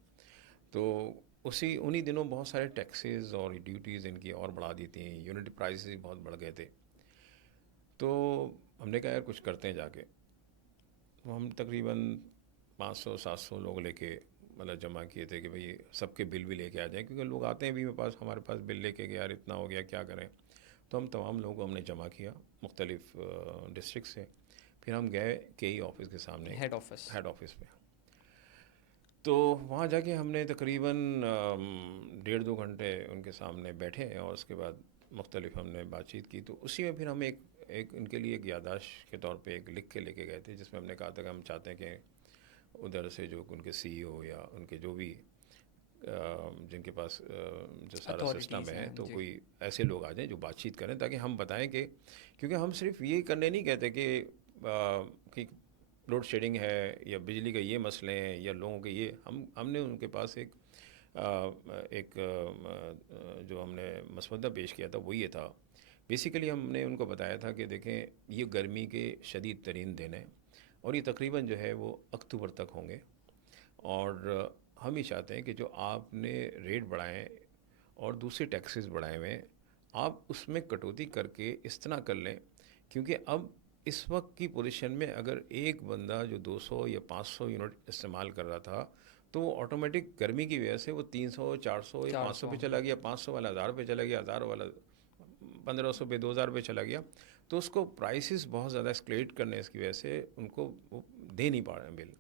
تو انہی دنوں بہت سارے ٹیکسز اور ڈیوٹیز ان کی اور بڑھا دی تھیں، یونٹ پرائسز بہت بڑھ گئے تھے. تو ہم نے کہا یار کچھ کرتے ہیں جا کے. تو ہم تقریباً 500-700 لوگ لے کے مطلب جمع کیے تھے کہ بھئی سب کے بل بھی لے کے آ جائیں، کیونکہ لوگ آتے ہیں بھی ہمارے پاس بل لے کے کہ یار اتنا ہو گیا کیا کریں. تو ہم تمام لوگوں کو ہم نے جمع کیا مختلف ڈسٹرکٹ سے. پھر ہم گئے کئی آفس کے سامنے، ہیڈ آفس. ہیڈ آفس پہ. تو وہاں جا کے ہم نے تقریباً 1.5-2 گھنٹے ان کے سامنے بیٹھے اور اس کے بعد مختلف ہم نے بات چیت کی. تو اسی میں پھر ہم ایک ان کے لیے ایک یادداشت کے طور پہ ایک لکھ کے لے کے گئے تھے، جس میں ہم نے کہا تھا کہ ہم چاہتے ہیں کہ ادھر سے جو ان کے سی ای او یا ان کے جو بھی جن کے پاس جو سارا سسٹم ہے، تو کوئی ایسے لوگ آ جائیں جو بات چیت کریں، تاکہ ہم بتائیں کہ کیونکہ ہم صرف یہ کرنے نہیں کہتے کہ لوڈ شیڈنگ ہے یا بجلی کا یہ مسئلے ہیں یا لوگوں کے یہ، ہم نے ان کے پاس ایک جو ہم نے مسودہ پیش کیا تھا وہ یہ تھا. بیسیکلی ہم نے ان کو بتایا تھا کہ دیکھیں یہ گرمی کے شدید ترین دن ہیں اور یہ تقریباً جو ہے وہ اکتوبر تک ہوں گے، اور ہم یہ چاہتے ہیں کہ جو آپ نے ریٹ بڑھائیں اور دوسرے ٹیکسز بڑھائے ہوئے ہیں، آپ اس میں کٹوتی کر کے اس طرح کر لیں. کیونکہ اب اس وقت کی پوزیشن میں اگر ایک بندہ جو 200 یا 500 یونٹ استعمال کر رہا تھا، تو وہ آٹومیٹک گرمی کی وجہ سے وہ 300 400 یا 500 پہ چلا گیا، 500 والا 1000 پہ چلا گیا، 1000 والا 1500 پہ 2000 پہ چلا گیا. تو اس کو پرائسز بہت زیادہ اسکلیٹ کرنے اس کی وجہ سے ان کو وہ دے نہیں پا رہے ہیں بل.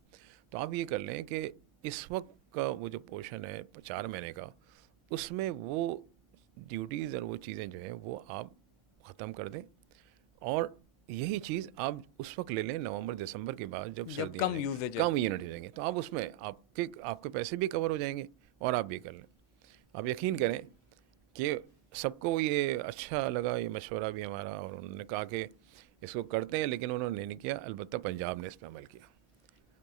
تو آپ یہ کر لیں کہ اس وقت کا وہ جو پورشن ہے 4 مہینے کا، اس میں وہ ڈیوٹیز اور وہ چیزیں جو ہیں وہ آپ ختم کر دیں، اور یہی چیز آپ اس وقت لے لیں نومبر دسمبر کے بعد جب سردیاں کم یوزیج کم یونٹ ہو جائیں گے، تو آپ اس میں آپ کے پیسے بھی کور ہو جائیں گے اور آپ بھی کر لیں. آپ یقین کریں کہ سب کو یہ اچھا لگا یہ مشورہ بھی ہمارا، اور انہوں نے کہا کہ اس کو کرتے ہیں، لیکن انہوں نے نہیں کیا. البتہ پنجاب نے اس پہ عمل کیا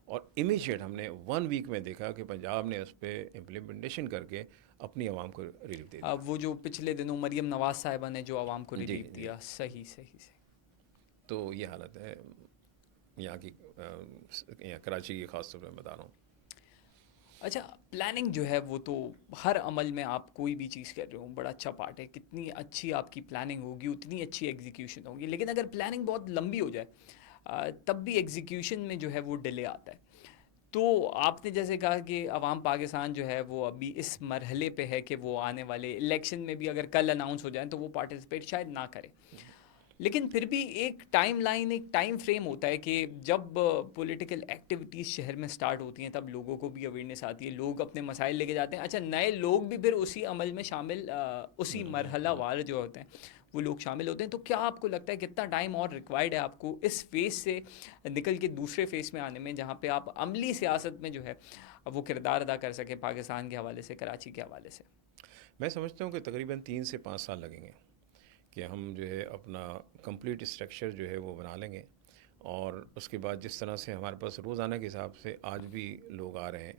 اور امیجیٹ ہم نے 1 ویک میں دیکھا کہ پنجاب نے اس پہ امپلیمنٹیشن کر کے اپنی عوام کو ریلیف دے دیا. وہ جو پچھلے دنوں مریم نواز صاحبہ نے جو عوام کو ریلیف جی. دیا. صحیح. تو یہ حالت ہے یہاں کی، یہاں کراچی کی خاص طور پہ میں بتا رہا ہوں. اچھا، پلاننگ جو ہے وہ تو ہر عمل میں آپ کوئی بھی چیز کر رہے ہو بڑا اچھا پارٹ ہے. کتنی اچھی آپ کی پلاننگ ہوگی اتنی اچھی ایگزیکیوشن ہوگی. لیکن اگر پلاننگ بہت لمبی ہو جائے تب بھی ایگزیکیوشن میں جو ہے وہ ڈیلے آتا ہے. تو آپ نے جیسے کہا کہ عوام پاکستان جو ہے وہ ابھی اس مرحلے پہ ہے کہ وہ آنے والے الیکشن میں بھی اگر کل اناؤنس ہو جائیں تو وہ پارٹیسپیٹ شاید نہ کرے. لیکن پھر بھی ایک ٹائم لائن، ایک ٹائم فریم ہوتا ہے کہ جب پولیٹیکل ایکٹیویٹیز شہر میں سٹارٹ ہوتی ہیں تب لوگوں کو بھی اویئرنیس آتی ہے، لوگ اپنے مسائل لے کے جاتے ہیں. اچھا، نئے لوگ بھی پھر اسی عمل میں شامل، اسی مرحلہ وار جو ہوتے ہیں وہ لوگ شامل ہوتے ہیں. تو کیا آپ کو لگتا ہے کتنا ٹائم اور ریکوائرڈ ہے آپ کو اس فیز سے نکل کے دوسرے فیز میں آنے میں، جہاں پہ آپ عملی سیاست میں جو ہے وہ کردار ادا کر سکیں پاکستان کے حوالے سے، کراچی کے حوالے سے؟ میں سمجھتا ہوں کہ تقریباً 3 سے 5 سال لگیں گے کہ ہم جو ہے اپنا کمپلیٹ اسٹرکچر جو ہے وہ بنا لیں گے. اور اس کے بعد جس طرح سے ہمارے پاس روزانہ کے حساب سے آج بھی لوگ آ رہے ہیں،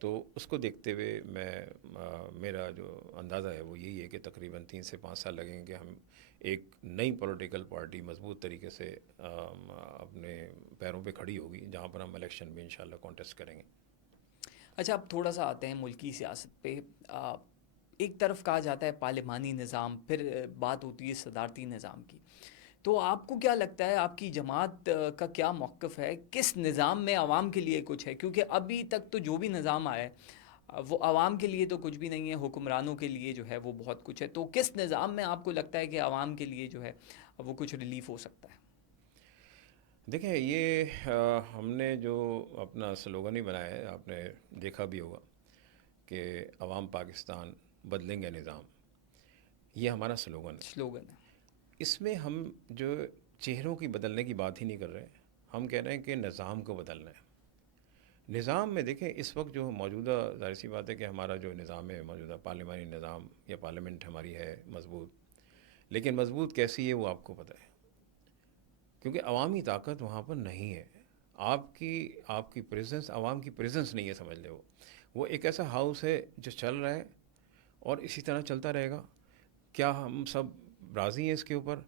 تو اس کو دیکھتے ہوئے میرا جو اندازہ ہے وہ یہی ہے کہ تقریباً 3 سے 5 سال لگیں گے کہ ہم ایک نئی پولیٹیکل پارٹی مضبوط طریقے سے اپنے پیروں پہ کھڑی ہوگی، جہاں پر ہم الیکشن میں انشاءاللہ کانٹیسٹ کریں گے. اچھا، اب تھوڑا سا آتے ہیں ملکی سیاست پہ. ایک طرف کہا جاتا ہے پارلیمانی نظام، پھر بات ہوتی ہے صدارتی نظام کی. تو آپ کو کیا لگتا ہے آپ کی جماعت کا کیا موقف ہے، کس نظام میں عوام کے لیے کچھ ہے؟ کیونکہ ابھی تک تو جو بھی نظام آیا ہے وہ عوام کے لیے تو کچھ بھی نہیں ہے، حکمرانوں کے لیے جو ہے وہ بہت کچھ ہے. تو کس نظام میں آپ کو لگتا ہے کہ عوام کے لیے جو ہے وہ کچھ ریلیف ہو سکتا ہے؟ دیکھیں یہ ہم نے جو اپنا سلوگن ہی بنایا ہے، آپ نے دیکھا بھی ہوگا کہ عوام پاکستان بدلیں گے نظام، یہ ہمارا سلوگن ہے. سلوگن ہے. اس میں ہم جو چہروں کی بدلنے کی بات ہی نہیں کر رہے، ہم کہہ رہے ہیں کہ نظام کو بدلنا ہے. نظام میں دیکھیں اس وقت جو موجودہ، ظاہر سی بات ہے کہ ہمارا جو نظام ہے موجودہ پارلیمانی نظام یا پارلیمنٹ ہماری ہے مضبوط، لیکن مضبوط کیسی ہے وہ آپ کو پتہ ہے، کیونکہ عوامی طاقت وہاں پر نہیں ہے. آپ کی پریزنس، عوام کی پریزنس نہیں ہے، سمجھ لے وہ ایک ایسا ہاؤس ہے جو چل رہا ہے اور اسی طرح چلتا رہے گا. کیا ہم سب راضی ہیں اس کے اوپر؟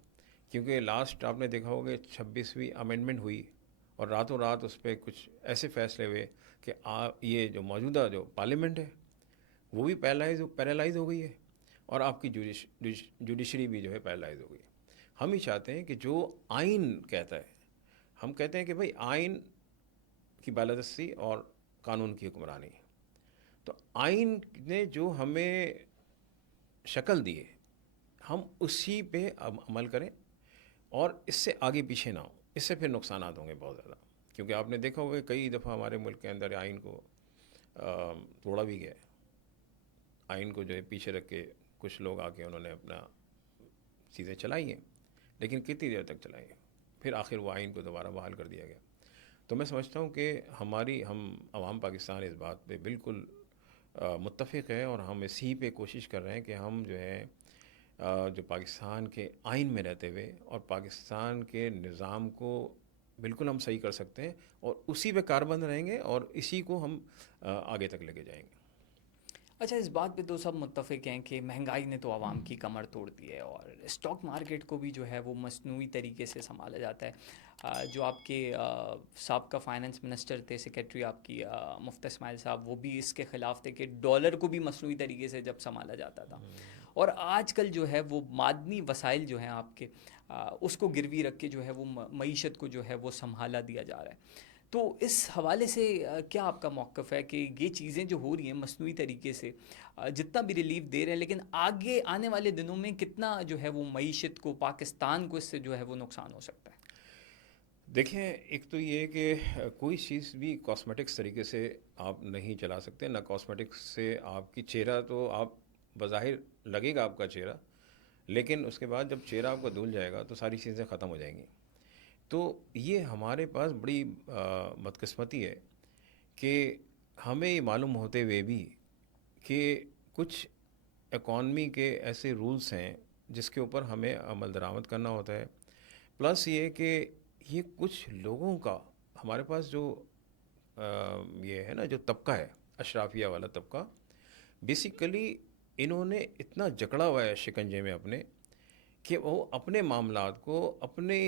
کیونکہ لاسٹ آپ نے دیکھا ہوگا 26ویں امینڈمنٹ ہوئی اور راتوں رات اس پہ کچھ ایسے فیصلے ہوئے کہ یہ جو موجودہ جو پارلیمنٹ ہے وہ بھی پیرالائز ہو گئی ہے اور آپ کی جوڈیشری بھی جو ہے پیرالائز ہو گئی. ہم ہی چاہتے ہیں کہ جو آئین کہتا ہے، ہم کہتے ہیں کہ بھائی آئین کی بالادستی اور قانون کی حکمرانی. تو آئین نے جو ہمیں شکل دی ہے ہم اسی پہ عمل کریں اور اس سے آگے پیچھے نہ ہوں. اس سے پھر نقصانات ہوں گے بہت زیادہ، کیونکہ آپ نے دیکھا ہوگا کئی دفعہ ہمارے ملک کے اندر آئین کو توڑا بھی گیا. آئین کو جو ہے پیچھے رکھ کے کچھ لوگ آ کے انہوں نے اپنا چیزیں چلائی ہیں، لیکن کتنی دیر تک چلائی ہیں، پھر آخر وہ آئین کو دوبارہ بحال کر دیا گیا. تو میں سمجھتا ہوں کہ ہم عوام پاکستان اس بات پہ بالکل متفق ہے اور ہم اسی پہ کوشش کر رہے ہیں کہ ہم جو ہے جو پاکستان کے آئین میں رہتے ہوئے اور پاکستان کے نظام کو بالکل ہم صحیح کر سکتے ہیں اور اسی پہ کاربند رہیں گے اور اسی کو ہم آگے تک لے کے جائیں گے. اچھا، اس بات پہ تو سب متفق ہیں کہ مہنگائی نے تو عوام کی کمر توڑ دی ہے اور اسٹاک مارکیٹ کو بھی جو ہے وہ مصنوعی طریقے سے سنبھالا جاتا ہے. جو آپ کے سابقہ فائنانس منسٹر تھے، سیکریٹری آپ کی مفتی اسماعیل صاحب، وہ بھی اس کے خلاف تھے کہ ڈالر کو بھی مصنوعی طریقے سے جب سنبھالا جاتا تھا. اور آج کل جو ہے وہ معدنی وسائل جو ہیں آپ کے اس کو گروی رکھ کے جو ہے وہ معیشت کو جو ہے وہ سنبھالا دیا جا رہا ہے. تو اس حوالے سے کیا آپ کا موقف ہے کہ یہ چیزیں جو ہو رہی ہیں مصنوعی طریقے سے جتنا بھی ریلیف دے رہے ہیں، لیکن آگے آنے والے دنوں میں کتنا جو ہے وہ معیشت کو، پاکستان کو اس سے جو ہے وہ نقصان ہو سکتا ہے؟ دیکھیں ایک تو یہ کہ کوئی چیز بھی کاسمیٹکس طریقے سے آپ نہیں چلا سکتے. نہ کاسمیٹکس سے آپ کی چہرہ، تو آپ بظاہر لگے گا آپ کا چہرہ، لیکن اس کے بعد جب چہرہ آپ کا دھل جائے گا تو ساری چیزیں ختم ہو جائیں گی. تو یہ ہمارے پاس بڑی بدقسمتی ہے کہ ہمیں یہ معلوم ہوتے ہوئے بھی کہ کچھ اکانومی کے ایسے رولز ہیں جس کے اوپر ہمیں عمل درآمد کرنا ہوتا ہے. پلس یہ کہ یہ کچھ لوگوں کا ہمارے پاس جو یہ ہے نا جو طبقہ ہے اشرافیہ والا طبقہ، بیسیکلی انہوں نے اتنا جکڑا ہوا ہے شکنجے میں اپنے کہ وہ اپنے معاملات کو اپنے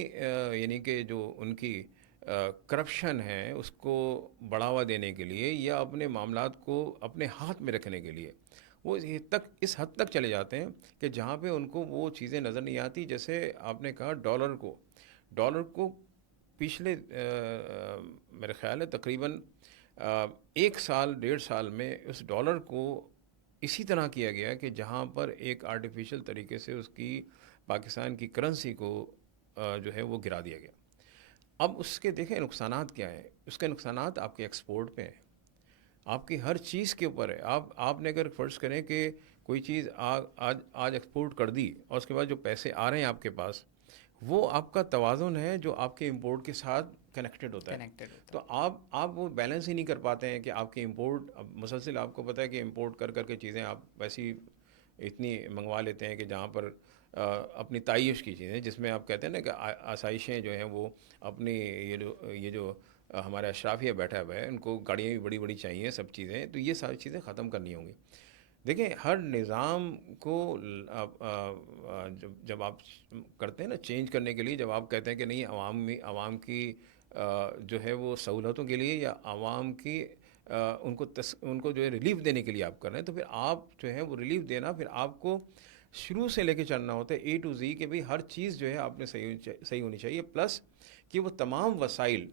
یعنی کہ جو ان کی کرپشن ہے اس کو بڑھاوا دینے کے لیے یا اپنے معاملات کو اپنے ہاتھ میں رکھنے کے لیے وہ اس حد تک چلے جاتے ہیں کہ جہاں پہ ان کو وہ چیزیں نظر نہیں آتی. جیسے آپ نے کہا ڈالر کو پچھلے میرے خیال ہے تقریباً 1 سال 1.5 سال میں اس ڈالر کو اسی طرح کیا گیا کہ جہاں پر ایک آرٹیفیشل طریقے سے اس کی پاکستان کی کرنسی کو جو ہے وہ گرا دیا گیا. اب اس کے دیکھیں نقصانات کیا ہیں. اس کے نقصانات آپ کے ایکسپورٹ پہ ہیں، آپ کی ہر چیز کے اوپر ہے. آپ نے اگر فرض کریں کہ کوئی چیز آج ایکسپورٹ کر دی اور اس کے بعد جو پیسے آ رہے ہیں آپ کے پاس، وہ آپ کا توازن ہے جو آپ کے امپورٹ کے ساتھ کنیکٹڈ ہوتا ہے. تو آپ وہ بیلنس ہی نہیں کر پاتے ہیں کہ آپ کی امپورٹ اب مسلسل، آپ کو پتہ ہے کہ امپورٹ کر کے چیزیں آپ ویسی اتنی منگوا لیتے ہیں کہ جہاں پر اپنی تعیش کی چیزیں، جس میں آپ کہتے ہیں نا کہ آسائشیں جو ہیں وہ اپنی یہ جو ہمارا اشرافیہ بیٹھا ہوا ہے ان کو گاڑیاں بھی بڑی بڑی چاہیے، سب چیزیں، تو یہ ساری چیزیں ختم کرنی ہوں گی. دیکھیں ہر نظام کو جب آپ کرتے ہیں نا چینج کرنے کے لیے، جب آپ کہتے ہیں کہ نہیں عوام کی جو ہے وہ سہولتوں کے لیے یا عوام کی ان کو جو ہے ریلیف دینے کے لیے آپ کر رہے ہیں، تو پھر آپ جو ہے وہ ریلیف دینا، پھر آپ کو شروع سے لے کے چلنا ہوتا ہے A to Z کہ بھئی ہر چیز جو ہے آپ نے صحیح ہونی چاہیے، پلس کہ وہ تمام وسائل،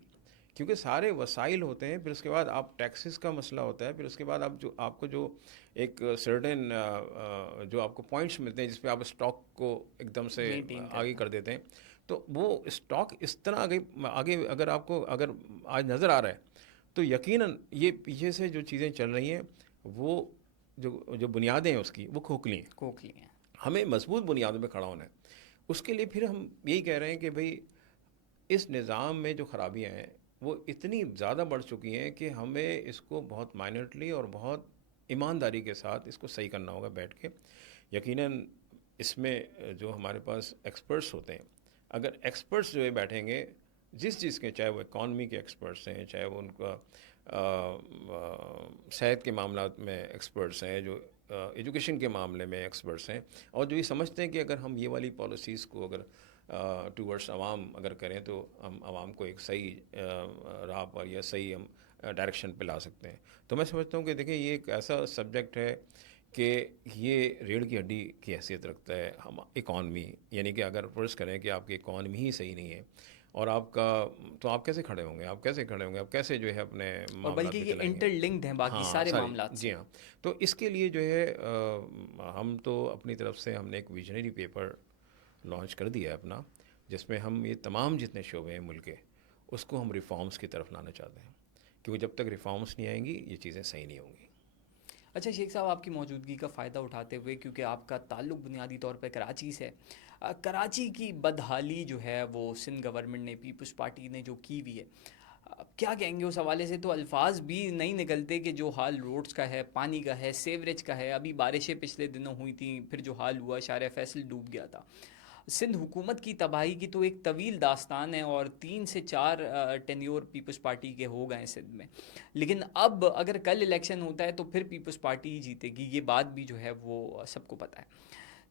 کیونکہ سارے وسائل ہوتے ہیں، پھر اس کے بعد آپ ٹیکسز کا مسئلہ ہوتا ہے، پھر اس کے بعد آپ کو جو ایک سرٹن جو آپ کو پوائنٹس ملتے ہیں جس پہ آپ اسٹاک کو ایک دم سے مینٹین آگے کرنا. کر دیتے ہیں، تو وہ اسٹاک اس طرح آگے اگر آپ کو اگر آج نظر آ رہا ہے تو یقیناً یہ پیچھے سے جو چیزیں چل رہی ہیں وہ جو بنیادیں ہیں اس کی وہ کھوکھلی ہیں. کھوکھلی ہیں. ہمیں مضبوط بنیادوں پہ کھڑا ہونا ہے. اس کے لیے پھر ہم یہی کہہ رہے ہیں کہ بھئی اس نظام میں جو خرابیاں ہیں وہ اتنی زیادہ بڑھ چکی ہیں کہ ہمیں اس کو بہت مائنرٹلی اور بہت ایمانداری کے ساتھ اس کو صحیح کرنا ہوگا بیٹھ کے. یقیناً اس میں جو ہمارے پاس ایکسپرٹس ہوتے ہیں، اگر ایکسپرٹس جو ہے بیٹھیں گے جس چیز کے، چاہے وہ اکانومی کے ایکسپرٹس ہیں، چاہے وہ ان کا صحت کے معاملات میں ایکسپرٹس ہیں، جو ایجوکیشن کے معاملے میں ایکسپرٹس ہیں، اور جو یہ سمجھتے ہیں کہ اگر ہم یہ والی پالیسیز کو اگر ٹورڈس عوام اگر کریں تو ہم عوام کو ایک صحیح راہ پر یا صحیح ہم ڈائریکشن پہ لا سکتے ہیں. تو میں سمجھتا ہوں کہ دیکھیں یہ ایک ایسا سبجیکٹ ہے کہ یہ ریڑھ کی ہڈی کی حیثیت رکھتا ہے ہم اکانومی. یعنی کہ اگر فرض کریں کہ آپ کی اکانومی ہی صحیح نہیں ہے اور آپ کا، تو آپ کیسے کھڑے ہوں گے، آپ کیسے جو ہے اپنے اور معاملات بلکہ کو یہ چلائیں گے. انٹر لنکڈ ہیں باقی ہاں سارے ساری، معاملات سے. جی ہاں. تو اس کے لیے جو ہے ہم تو اپنی طرف سے ہم نے ایک ویژنری پیپر لانچ کر دیا ہے اپنا، جس میں ہم یہ تمام جتنے شعبے ہیں ملک کے اس کو ہم ریفارمز کی طرف لانا چاہتے ہیں، کیونکہ جب تک ریفارمز نہیں آئیں گی یہ چیزیں صحیح نہیں ہوں گی. اچھا شیخ صاحب، آپ کی موجودگی کا فائدہ اٹھاتے ہوئے، کیونکہ آپ کا تعلق بنیادی طور پہ کراچی سے، کراچی کی بدحالی جو ہے وہ سندھ گورنمنٹ نے، پیپلز پارٹی نے جو کی ہوئی ہے، کیا کہیں گے اس حوالے سے؟ تو الفاظ بھی نہیں نکلتے کہ جو حال روڈز کا ہے، پانی کا ہے، سیوریج کا ہے. ابھی بارشیں پچھلے دنوں ہوئی تھیں، پھر جو حال ہوا شارع فیصل ڈوب گیا تھا. سندھ حکومت کی تباہی کی تو ایک طویل داستان ہے، اور 3 سے 4 ٹینیور پیپلز پارٹی کے ہو گئے ہیں سندھ میں. لیکن اب اگر کل الیکشن ہوتا ہے تو پھر پیپلز پارٹی ہی جیتے گی، یہ بات بھی جو ہے وہ سب کو پتہ ہے.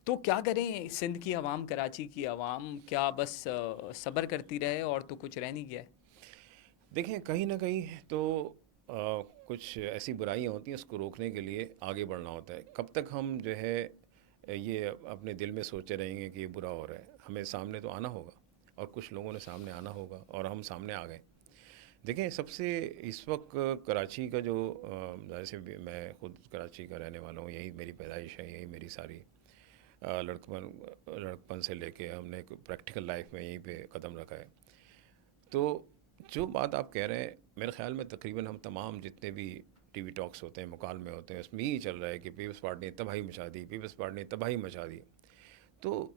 تو کیا کریں سندھ کی عوام، کراچی کی عوام؟ کیا بس صبر کرتی رہے اور تو کچھ رہ نہیں گیا ہے؟ دیکھیں کہیں نہ کہیں تو کچھ ایسی برائیاں ہوتی ہیں، اس کو روکنے کے لیے آگے بڑھنا ہوتا ہے. کب تک ہم جو ہے یہ اپنے دل میں سوچے رہیں گے کہ یہ برا ہو رہا ہے؟ ہمیں سامنے تو آنا ہوگا، اور کچھ لوگوں نے سامنے آنا ہوگا، اور ہم سامنے آ گئے. دیکھیں سب سے اس وقت کراچی کا جو ظاہر سے میں خود کراچی کا رہنے والا ہوں، یہی میری پیدائش ہے، یہی میری ساری لڑکپن سے لے کے ہم نے ایک پریکٹیکل لائف میں یہیں پہ قدم رکھا ہے. تو جو بات آپ کہہ رہے ہیں، میرے خیال میں تقریباً ہم تمام جتنے بھی ٹی وی ٹاکس ہوتے ہیں، مکالمے ہوتے ہیں، اس میں یہی چل رہا ہے کہ پیپلز پارٹی نے تباہی مچا دی، پیپلز پارٹی نے تباہی مچا دی. تو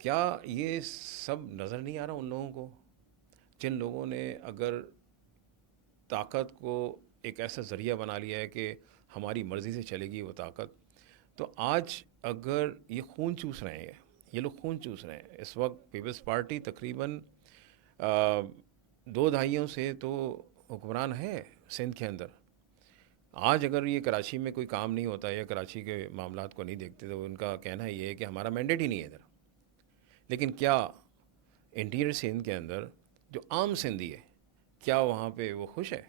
کیا یہ سب نظر نہیں آ رہا ان لوگوں کو، جن لوگوں نے اگر طاقت کو ایک ایسا ذریعہ بنا لیا ہے کہ ہماری مرضی سے چلے گی وہ طاقت؟ تو آج اگر یہ خون چوس رہے ہیں، یہ لوگ خون چوس رہے ہیں اس وقت. پیپلز پارٹی تقریباً 2 دہائیوں سے تو حکمران ہے سندھ کے اندر. آج اگر یہ کراچی میں کوئی کام نہیں ہوتا یا کراچی کے معاملات کو نہیں دیکھتے تو ان کا کہنا یہ ہے کہ ہمارا مینڈیٹ ہی نہیں ہے ادھر. لیکن کیا انٹیریئر سندھ کے اندر جو عام سندھی ہے، کیا وہاں پہ وہ خوش ہے؟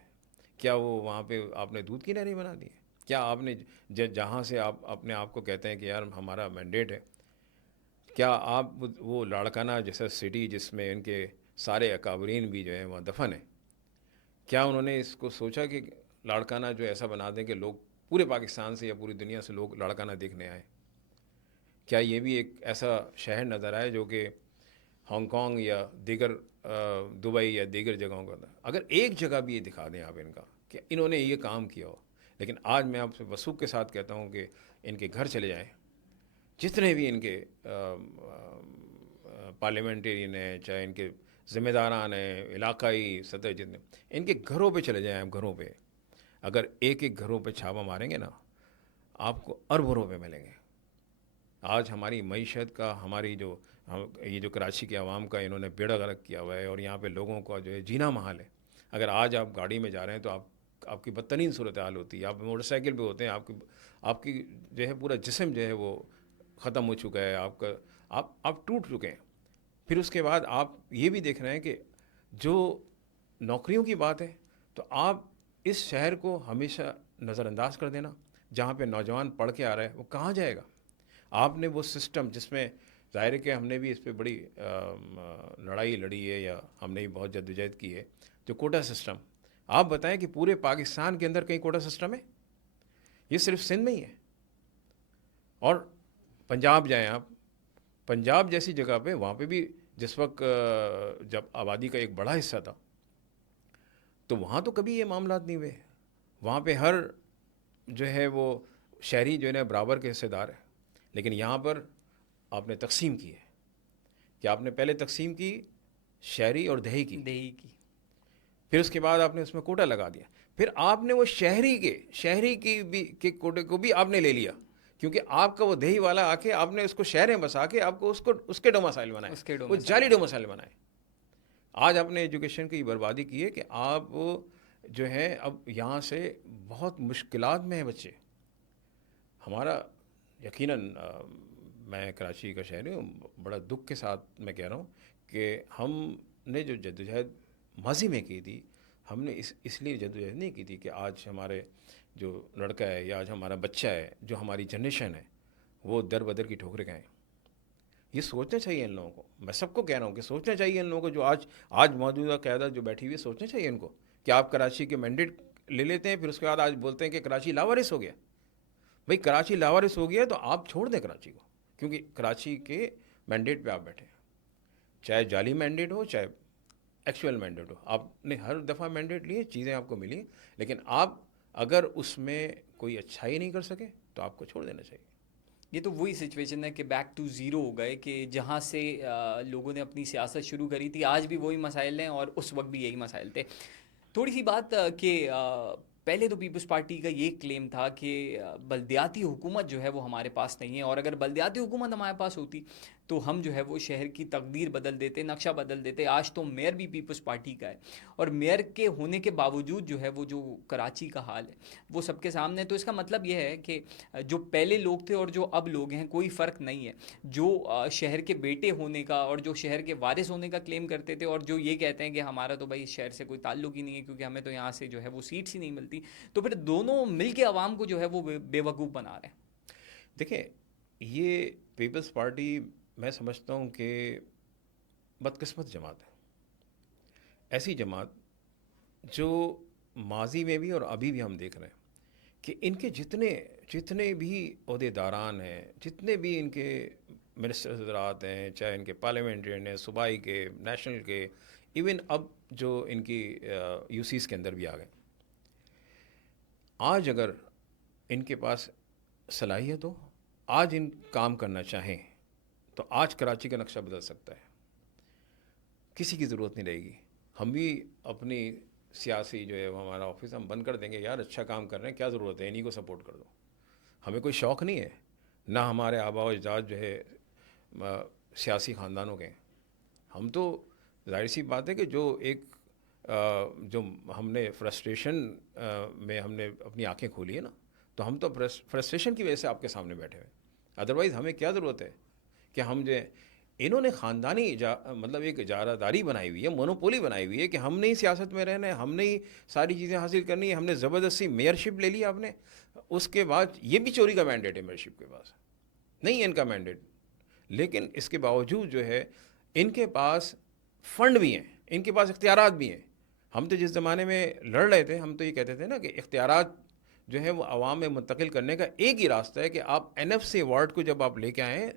کیا وہ وہاں پہ آپ نے دودھ کی نہریں بنا دی ہے؟ کیا آپ نے جہاں سے آپ اپنے آپ کو کہتے ہیں کہ یار ہمارا مینڈیٹ ہے، کیا آپ وہ لاڑکانہ جیسا سٹی جس میں ان کے سارے اکابرین بھی جو ہیں وہاں دفن ہیں، کیا انہوں نے اس کو سوچا کہ لاڑکانہ جو ایسا بنا دیں کہ لوگ پورے پاکستان سے یا پوری دنیا سے لوگ لاڑکانہ دیکھنے آئیں؟ کیا یہ بھی ایک ایسا شہر نظر آئے جو کہ ہانگ کانگ یا دیگر دبئی یا دیگر جگہوں کا؟ اگر ایک جگہ بھی یہ دکھا دیں آپ ان کا کہ انہوں نے یہ کام کیا ہو. لیکن آج میں آپ سے وثوق کے ساتھ کہتا ہوں کہ ان کے گھر چلے جائیں، جتنے بھی ان کے پارلیمنٹرین ہیں، چاہے ان کے ذمہ داران ہیں، علاقائی سطح جتنے، ان کے گھروں پہ چلے جائیں آپ، گھروں پہ اگر ایک ایک گھروں پہ چھاپا ماریں گے نا، آپ کو اربوں روپے ملیں گے. آج ہماری معیشت کا، ہماری جو یہ جو کراچی کے عوام کا انہوں نے بیڑا غرق کیا ہوا ہے، اور یہاں پہ لوگوں کا جو ہے جینا محال ہے. اگر آج آپ گاڑی میں جا رہے ہیں تو آپ کی بدترین صورتحال ہوتی ہے. آپ موٹر سائیکل پہ ہوتے ہیں، آپ کی جو ہے پورا جسم جو ہے وہ ختم ہو چکا ہے، آپ ٹوٹ چکے ہیں. پھر اس کے بعد آپ یہ بھی دیکھ رہے ہیں کہ جو نوکریوں کی بات ہے، تو آپ اس شہر کو ہمیشہ نظر انداز کر دینا. جہاں پہ نوجوان پڑھ کے آ رہا ہے وہ کہاں جائے گا؟ آپ نے وہ سسٹم جس میں ظاہر ہے کہ ہم نے بھی اس پہ بڑی لڑائی لڑی ہے یا ہم نے بھی بہت جدوجہد کی ہے، جو کوٹا سسٹم، آپ بتائیں کہ پورے پاکستان کے اندر کہیں کوٹا سسٹم ہے؟ یہ صرف سندھ میں ہی ہے. اور پنجاب جائیں آپ، پنجاب جیسی جگہ پہ وہاں پہ بھی جس وقت جب آبادی کا ایک بڑا حصہ تھا تو وہاں تو کبھی یہ معاملات نہیں ہوئے. وہاں پہ ہر جو ہے وہ شہری جو ہے نا برابر کے حصے دار ہے. لیکن یہاں پر آپ نے تقسیم کی ہے کہ آپ نے پہلے تقسیم کی شہری اور دیہی کی، پھر اس کے بعد آپ نے اس میں کوٹا لگا دیا، پھر آپ نے وہ شہری کی بھی کے کوٹے کو بھی آپ نے لے لیا، کیونکہ آپ کا وہ دیہی والا آ کے آپ نے اس کو شہر میں بسا کے آپ کو اس کے ڈومسائل بنائے، وہ جعلی ڈومسائل بنائے. آج آپ نے ایجوکیشن کی بربادی کی ہے کہ آپ جو ہے اب یہاں سے بہت مشکلات میں ہیں بچے. ہمارا یقیناً میں کراچی کا شہری ہوں، بڑا دکھ کے ساتھ میں کہہ رہا ہوں کہ ہم نے جو جدوجہد ماضی میں کی تھی، ہم نے اس لیے جدوجہد نہیں کی تھی کہ آج ہمارے جو لڑکا ہے یا آج ہمارا بچہ ہے، جو ہماری جنریشن ہے، وہ در بدر کی ٹھوکریں کھائیں. یہ سوچنا چاہیے ان لوگوں کو. میں سب کو کہہ رہا ہوں کہ سوچنا چاہیے ان لوگوں کو جو آج موجودہ قیادت جو بیٹھی ہوئی ہے، سوچنا چاہیے ان کو کہ آپ کراچی کے مینڈیٹ لے لیتے ہیں، پھر اس کے بعد آج بولتے ہیں کہ کراچی لاوارث ہو گیا. بھئی کراچی لاوارث ہو گیا تو آپ چھوڑ دیں کراچی کو، کیونکہ کراچی کے مینڈیٹ پہ آپ بیٹھے ہیں، چاہے جعلی مینڈیٹ ہو چاہے ایکچوئل مینڈیٹ ہو. آپ نے ہر دفعہ مینڈیٹ لیے، چیزیں آپ کو ملی، لیکن آپ اگر اس میں کوئی اچھائی نہیں کر سکے تو آپ کو چھوڑ دینا چاہیے. یہ تو وہی سچویشن ہے کہ بیک ٹو زیرو ہو گئے، کہ جہاں سے لوگوں نے اپنی سیاست شروع کری تھی آج بھی وہی مسائل ہیں اور اس وقت بھی یہی مسائل تھے. تھوڑی سی بات کہ پہلے تو پیپلز پارٹی کا یہ کلیم تھا کہ بلدیاتی حکومت جو ہے وہ ہمارے پاس نہیں ہے، اور اگر بلدیاتی حکومت ہمارے پاس ہوتی تو ہم جو ہے وہ شہر کی تقدیر بدل دیتے، نقشہ بدل دیتے. آج تو میئر بھی پیپلز پارٹی کا ہے، اور میئر کے ہونے کے باوجود جو ہے وہ جو کراچی کا حال ہے وہ سب کے سامنے. تو اس کا مطلب یہ ہے کہ جو پہلے لوگ تھے اور جو اب لوگ ہیں کوئی فرق نہیں ہے. جو شہر کے بیٹے ہونے کا اور جو شہر کے وارث ہونے کا کلیم کرتے تھے، اور جو یہ کہتے ہیں کہ ہمارا تو بھائی شہر سے کوئی تعلق ہی نہیں ہے کیونکہ ہمیں تو یہاں سے جو ہے وہ سیٹس ہی نہیں ملتی، تو پھر دونوں مل کے عوام کو جو ہے وہ بے وقوف بنا رہے ہیں. دیکھیں، یہ پیپلز پارٹی میں سمجھتا ہوں کہ بدقسمت جماعت ہے. ایسی جماعت جو ماضی میں بھی اور ابھی بھی ہم دیکھ رہے ہیں کہ ان کے جتنے بھی عہدے داران ہیں، جتنے بھی ان کے منسٹر حضرات ہیں، چاہے ان کے پارلیمنٹرین ہیں، صوبائی کے، نیشنل کے، ایون اب جو ان کی یو سیز کے اندر بھی آ گئے، آج اگر ان کے پاس صلاحیت ہو، آج ان کام کرنا چاہیں تو آج کراچی کا نقشہ بدل سکتا ہے. کسی کی ضرورت نہیں رہے گی. ہم بھی اپنی سیاسی جو ہے وہ ہمارا آفس ہم بند کر دیں گے، یار اچھا کام کر رہے ہیں، کیا ضرورت ہے، انہیں کو سپورٹ کر دو. ہمیں کوئی شوق نہیں ہے، نہ ہمارے آباء و اجداد جو ہے سیاسی خاندانوں کے. ہم تو ظاہر سی بات ہے کہ جو ہم نے فرسٹریشن میں ہم نے اپنی آنکھیں کھولی ہے نا، تو ہم تو فرسٹریشن کی وجہ سے آپ کے سامنے بیٹھے ہوئے. ادروائز ہمیں کیا ضرورت ہے کہ ہم جو ہے، انہوں نے خاندانی مطلب ایک اجارہ داری بنائی ہوئی ہے، مونوپولی بنائی ہوئی ہے کہ ہم نے ہی سیاست میں رہنا ہے، ہم نے ہی ساری چیزیں حاصل کرنی ہے. ہم نے زبردستی میئرشپ لے لی آپ نے، اس کے بعد یہ بھی چوری کا مینڈیٹ ہے میئرشپ کے پاس، نہیں ہے ان کا مینڈیٹ. لیکن اس کے باوجود جو ہے ان کے پاس فنڈ بھی ہیں، ان کے پاس اختیارات بھی ہیں. ہم تو جس زمانے میں لڑ رہے تھے ہم تو یہ کہتے تھے نا کہ اختیارات جو ہے وہ عوام میں منتقل کرنے کا ایک ہی راستہ ہے کہ آپ این ایف سی ایوارڈ کو جب آپ لے کے آئیں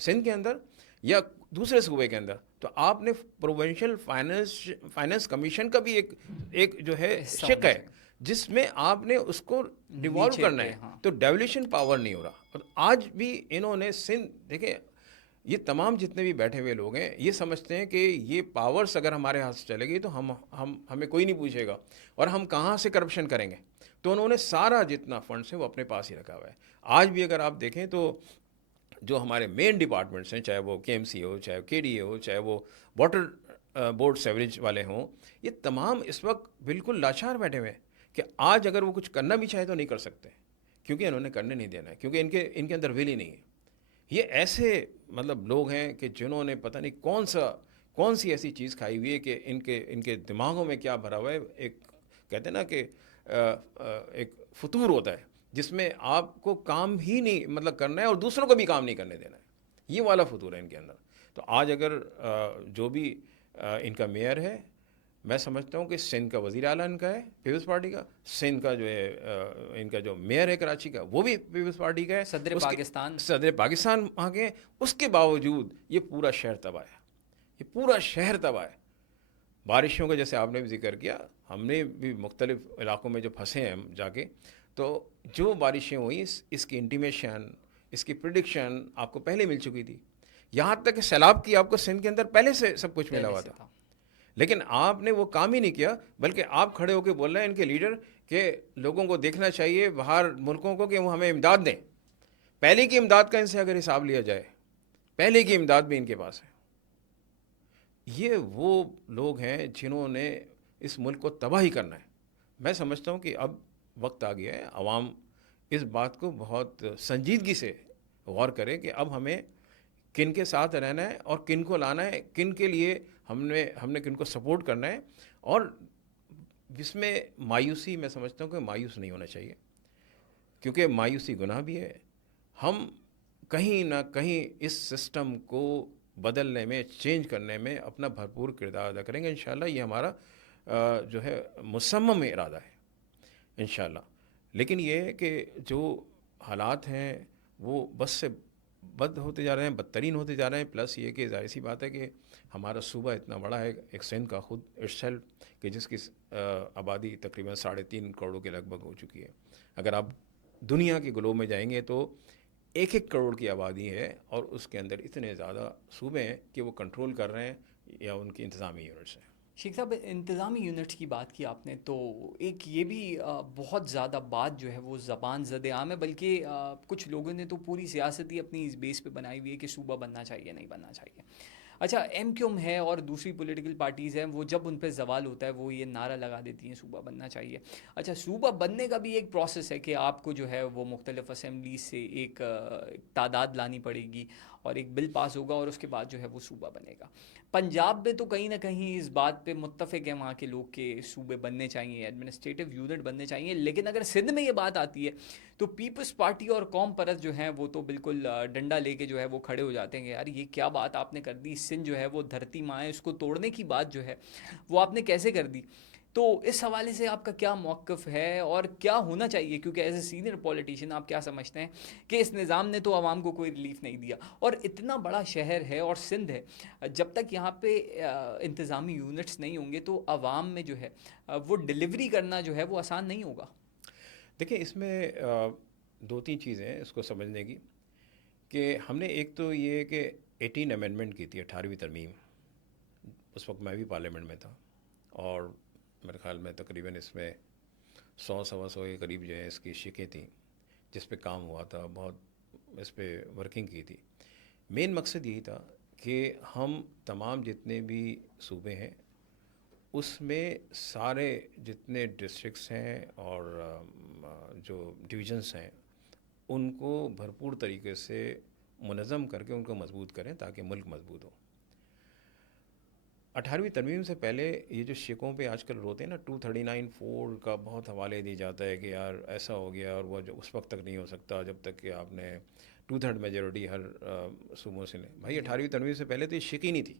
سندھ کے اندر یا دوسرے صوبے کے اندر، تو آپ نے پروونشل فائننس کمیشن کا بھی ایک جو ہے شق ہے جس میں آپ نے اس کو ڈیوالو کرنا ہے. تو ڈیولیشن پاور نہیں ہو رہا. اور آج بھی انہوں نے سندھ، دیکھیں یہ تمام جتنے بھی بیٹھے ہوئے لوگ ہیں یہ سمجھتے ہیں کہ یہ پاورس اگر ہمارے ہاتھ سے چلے گی تو ہمیں کوئی نہیں پوچھے گا اور ہم کہاں سے کرپشن کریں گے. تو انہوں نے سارا جتنا فنڈس ہے وہ اپنے پاس ہی رکھا ہوا ہے. آج بھی اگر آپ دیکھیں تو جو ہمارے مین ڈپارٹمنٹس ہیں، چاہے وہ کے ایم سی ہو، چاہے کے ڈی اے ہو، چاہے وہ واٹر بورڈ سیوریج والے ہوں، یہ تمام اس وقت بالکل لاچار بیٹھے ہوئے ہیں کہ آج اگر وہ کچھ کرنا بھی چاہے تو نہیں کر سکتے، کیونکہ انہوں نے کرنے نہیں دینا ہے، کیونکہ ان کے اندر ویل ہی نہیں ہے. یہ ایسے مطلب لوگ ہیں کہ جنہوں نے پتہ نہیں کون سی ایسی چیز کھائی ہوئی ہے کہ ان کے دماغوں میں کیا بھرا ہوا ہے. ایک کہتے ہیں نا کہ ایک فطور ہوتا ہے جس میں آپ کو کام ہی نہیں مطلب کرنا ہے اور دوسروں کو بھی کام نہیں کرنے دینا ہے. یہ والا فطور ہے ان کے اندر. تو آج اگر جو بھی ان کا میئر ہے، میں سمجھتا ہوں کہ سندھ کا وزیر اعلیٰ ان کا ہے پیپلز پارٹی کا، سندھ کا جو ہے ان کا جو میئر ہے کراچی کا وہ بھی پیپلز پارٹی کا ہے، صدر اس کے پاکستان. صدر پاکستان وہاں کے ہیں. اس کے باوجود یہ پورا شہر تباہ ہے، یہ پورا شہر تباہ ہے. بارشوں کا جیسے آپ نے بھی ذکر کیا، ہم نے بھی مختلف علاقوں میں جو پھنسے ہیں ہم جا کے، تو جو بارشیں ہوئیں اس کی انٹیمیشن، اس کی پریڈکشن آپ کو پہلے مل چکی تھی. یہاں تک کہ سیلاب کی آپ کو سندھ کے اندر پہلے سے سب کچھ ملا پہلے ہوا سے تھا. لیکن آپ نے وہ کام ہی نہیں کیا، بلکہ آپ کھڑے ہو کے بول رہے ہیں ان کے لیڈر کہ لوگوں کو دیکھنا چاہیے باہر ملکوں کو کہ وہ ہمیں امداد دیں. پہلے کی امداد کا ان سے اگر حساب لیا جائے، پہلے کی امداد بھی ان کے پاس ہے. یہ وہ لوگ ہیں جنہوں نے اس ملک کو تباہ ہی کرنا ہے. میں سمجھتا ہوں کہ اب وقت آ گیا ہے عوام اس بات کو بہت سنجیدگی سے غور کرے کہ اب ہمیں کن کے ساتھ رہنا ہے اور کن کو لانا ہے، کن کے لیے ہم نے کن کو سپورٹ کرنا ہے. اور جس میں مایوسی، میں سمجھتا ہوں کہ مایوس نہیں ہونا چاہیے، کیونکہ مایوسی گناہ بھی ہے. ہم کہیں نہ کہیں اس سسٹم کو بدلنے میں، چینج کرنے میں اپنا بھرپور کردار ادا کریں گے انشاءاللہ. یہ ہمارا جو ہے مصمم ارادہ ہے انشاءاللہ. لیکن یہ ہے کہ جو حالات ہیں وہ بس سے بد ہوتے جا رہے ہیں، بدترین ہوتے جا رہے ہیں. پلس یہ کہ ظاہر سی بات ہے کہ ہمارا صوبہ اتنا بڑا ہے، ایک سندھ کا خود ارسل، کہ جس کی آبادی تقریباً 3.5 کروڑ کے لگ بھگ ہو چکی ہے. اگر آپ دنیا کے گلوب میں جائیں گے تو 1 کروڑ کی آبادی ہے، اور اس کے اندر اتنے زیادہ صوبے ہیں کہ وہ کنٹرول کر رہے ہیں یا ان کی انتظامی یونٹس ہیں. شیخ صاحب، انتظامی یونٹس کی بات کی آپ نے، تو ایک یہ بھی بہت زیادہ بات جو ہے وہ زبان زد عام ہے، بلکہ کچھ لوگوں نے تو پوری سیاست ہی اپنی اس بیس پہ بنائی ہوئی ہے کہ صوبہ بننا چاہیے نہیں بننا چاہیے. اچھا، ایم کیو ایم ہے اور دوسری پولیٹیکل پارٹیز ہیں، وہ جب ان پہ زوال ہوتا ہے وہ یہ نعرہ لگا دیتی ہیں صوبہ بننا چاہیے. اچھا، صوبہ بننے کا بھی ایک پروسیس ہے کہ آپ کو جو ہے وہ مختلف اسمبلیز سے ایک تعداد لانی پڑے گی اور ایک بل پاس ہوگا اور اس کے بعد جو ہے وہ صوبہ بنے گا. پنجاب میں تو کہیں نہ کہیں اس بات پہ متفق ہیں وہاں کے لوگ کہ صوبے بننے چاہیے، ایڈمنسٹریٹو یونٹ بننے چاہیے. لیکن اگر سندھ میں یہ بات آتی ہے تو پیپلز پارٹی اور قوم پرست جو ہیں وہ تو بالکل ڈنڈا لے کے جو ہے وہ کھڑے ہو جاتے ہیں کہ یار یہ کیا بات آپ نے کر دی، سندھ جو ہے وہ دھرتی ماں ہے، اس کو توڑنے کی بات جو ہے وہ آپ نے کیسے کر دی. تو اس حوالے سے آپ کا کیا موقف ہے اور کیا ہونا چاہیے، کیونکہ ایز اے سینئر پولیٹیشین آپ کیا سمجھتے ہیں کہ اس نظام نے تو عوام کو کوئی ریلیف نہیں دیا، اور اتنا بڑا شہر ہے اور سندھ ہے، جب تک یہاں پہ انتظامی یونٹس نہیں ہوں گے تو عوام میں جو ہے وہ ڈیلیوری کرنا جو ہے وہ آسان نہیں ہوگا. دیکھیں، اس میں 2-3 چیزیں ہیں اس کو سمجھنے کی، کہ ہم نے ایک تو یہ کہ 18 امینڈمنٹ کی تھی، 18ویں ترمیم. اس وقت میں بھی پارلیمنٹ میں تھا، اور میرے خیال میں تقریباً اس میں 100-125 کے قریب جو ہے اس کی شقیں تھیں جس پہ کام ہوا تھا، بہت اس پہ ورکنگ کی تھی. مین مقصد یہی تھا کہ ہم تمام جتنے بھی صوبے ہیں اس میں سارے جتنے ڈسٹرکٹس ہیں اور جو ڈویژنس ہیں ان کو بھرپور طریقے سے منظم کر کے ان کو مضبوط کریں تاکہ ملک مضبوط ہو. 18ویں ترمیم سے پہلے یہ جو شکوں پہ آج کل روتے ہیں نا، 239(4) کا بہت حوالے دی جاتا ہے کہ یار ایسا ہو گیا، اور وہ جو اس وقت تک نہیں ہو سکتا جب تک کہ آپ نے 2/3 میجورٹی ہر صوبوں سے لیں. بھائی 18ویں ترمیم سے پہلے تو یہ شک ہی نہیں تھی،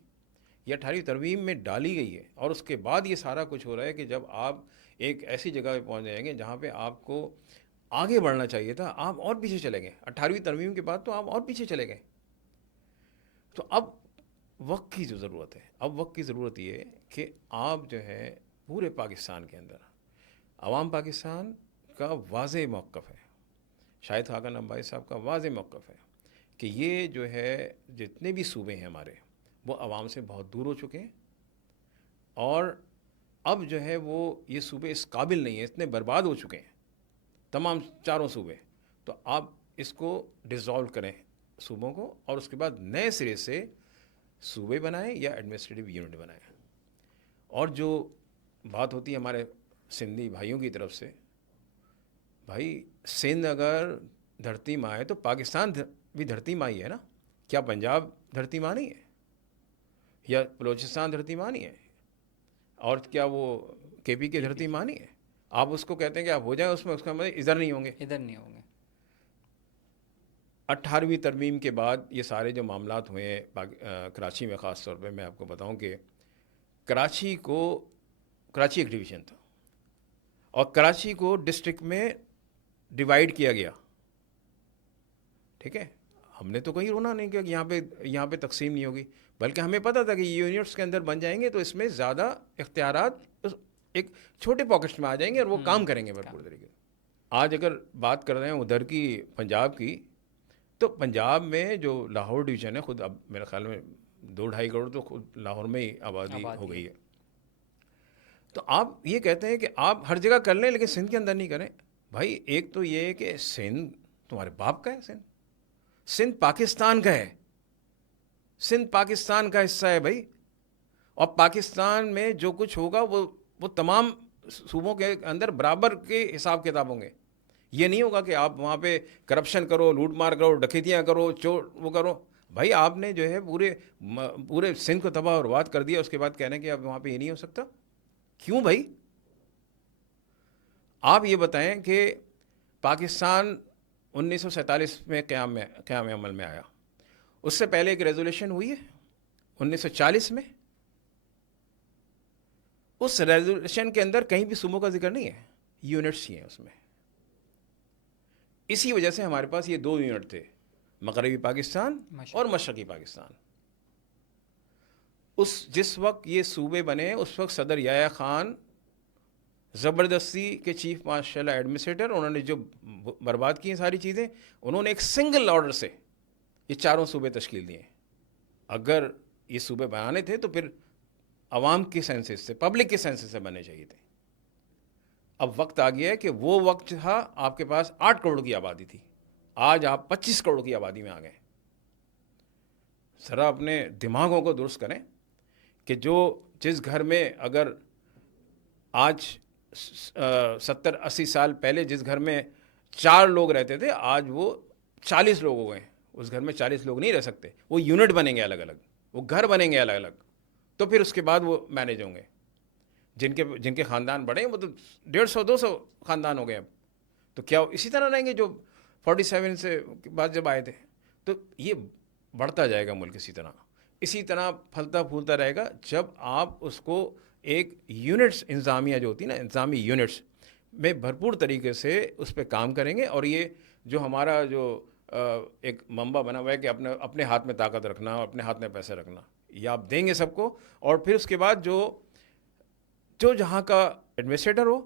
یہ 18ویں ترمیم میں ڈالی گئی ہے. اور اس کے بعد یہ سارا کچھ ہو رہا ہے کہ جب آپ ایک ایسی جگہ پہ پہنچ جائیں گے جہاں پہ آپ کو آگے بڑھنا چاہیے تھا، آپ اور پیچھے چلے گئے. 18ویں ترمیم کے بعد تو آپ اور پیچھے چلے گئے. تو اب وقت کی جو ضرورت ہے، اب وقت کی ضرورت یہ ہے کہ آپ جو ہے پورے پاکستان کے اندر، عوام پاکستان کا واضح موقف ہے، شاہد خاقان عباسی صاحب کا واضح موقف ہے کہ یہ جو ہے جتنے بھی صوبے ہیں ہمارے وہ عوام سے بہت دور ہو چکے ہیں، اور اب جو ہے وہ یہ صوبے اس قابل نہیں ہیں، اتنے برباد ہو چکے ہیں تمام چاروں صوبے. تو آپ اس کو ڈیزالو کریں صوبوں کو، اور اس کے بعد نئے سرے سے صوبے بنائیں یا ایڈمنسٹریٹو یونٹ بنائیں. اور جو بات ہوتی ہے ہمارے سندھی بھائیوں کی طرف سے، بھائی سندھ اگر دھرتی ماں ہے تو پاکستان بھی دھرتی ماں ہی ہے نا. کیا پنجاب دھرتی ماں نہیں ہے، یا بلوچستان دھرتی ماں نہیں ہے، اور کیا وہ کے پی کی دھرتی ماں نہیں ہے؟ آپ اس کو کہتے ہیں کہ آپ ہو جائیں اس میں، اس کا مطلب ادھر نہیں ہوں گے. ادھر نہیں ہوں گے. 18ویں ترمیم کے بعد یہ سارے جو معاملات ہوئے ہیں کراچی میں، خاص طور پہ میں آپ کو بتاؤں کہ کراچی ایک ڈویژن تھا اور کراچی کو ڈسٹرکٹ میں ڈیوائیڈ کیا گیا. ٹھیک ہے، ہم نے تو کہیں رونا نہیں کیا کہ یہاں پہ تقسیم نہیں ہوگی، بلکہ ہمیں پتہ تھا کہ یہ یونٹس کے اندر بن جائیں گے تو اس میں زیادہ اختیارات ایک چھوٹے پاکٹس میں آ جائیں گے اور وہ کام کریں گے بھرپور طریقے سے. آج اگر بات کر رہے ہیں ادھر کی پنجاب کی، تو پنجاب میں جو لاہور ڈویژن ہے، خود اب میرے خیال میں 2-2.5 کروڑ تو خود لاہور میں ہی آبادی ہو گئی ہے. تو آپ یہ کہتے ہیں کہ آپ ہر جگہ کر لیں لیکن سندھ کے اندر نہیں کریں. بھائی ایک تو یہ ہے کہ سندھ تمہارے باپ کا ہے، سندھ پاکستان کا ہے، سندھ پاکستان کا حصہ ہے بھائی. اور پاکستان میں جو کچھ ہوگا وہ تمام صوبوں کے اندر برابر کے حساب کتاب ہوں گے. یہ نہیں ہوگا کہ آپ وہاں پہ کرپشن کرو، لوٹ مار کرو، ڈکیتیاں کرو، چور وہ کرو. بھائی آپ نے جو ہے پورے سندھ کو تباہ و برباد کر دیا، اس کے بعد کہنا کہ اب وہاں پہ یہ نہیں ہو سکتا. کیوں بھائی؟ آپ یہ بتائیں کہ پاکستان 1947 میں قیام عمل میں آیا، اس سے پہلے ایک ریزولوشن ہوئی ہے 1940 میں. اس ریزولوشن کے اندر کہیں بھی صوبوں کا ذکر نہیں ہے، یونٹس ہی ہیں اس میں. اسی وجہ سے ہمارے پاس یہ 2 یونٹ تھے، مغربی پاکستان اور مشرقی پاکستان. جس وقت یہ صوبے بنے اس وقت صدر یحییٰ خان زبردستی کے چیف مارشل ایڈمنسٹریٹر، انہوں نے جو برباد کی ہیں ساری چیزیں، انہوں نے ایک سنگل آرڈر سے یہ 4 صوبے تشکیل دیے. اگر یہ صوبے بنانے تھے تو پھر عوام کے سینسس سے، پبلک کے سینسس سے بننے چاہیے تھے. اب وقت آ گیا ہے کہ وہ وقت تھا آپ کے پاس 8 کروڑ کی آبادی تھی، آج آپ 25 کروڑ کی آبادی میں آ گئے. ذرا اپنے دماغوں کو درست کریں کہ جس گھر میں اگر آج 70-80 سال پہلے جس گھر میں 4 لوگ رہتے تھے، آج وہ 40 لوگ ہو گئے. اس گھر میں 40 لوگ نہیں رہ سکتے، وہ یونٹ بنیں گے الگ الگ، وہ گھر بنیں گے الگ الگ، تو پھر اس کے بعد وہ مینیج ہوں گے. جن کے خاندان بڑے ہیں وہ تو 150-200 خاندان ہو گئے اب. تو کیا اسی طرح رہیں گے جو 47 سے بعد جب آئے تھے؟ تو یہ بڑھتا جائے گا ملک اسی طرح پھلتا پھولتا رہے گا جب آپ اس کو ایک یونٹس انتظامیہ جو ہوتی ہے نا، انتظامی یونٹس میں بھرپور طریقے سے اس پہ کام کریں گے. اور یہ جو ہمارا جو ایک منبع بنا ہوا ہے کہ اپنے ہاتھ میں طاقت رکھنا اور اپنے ہاتھ میں پیسے رکھنا، یہ آپ دیں گے سب کو. اور پھر اس کے بعد جو جہاں کا ایڈمنسٹریٹر ہو،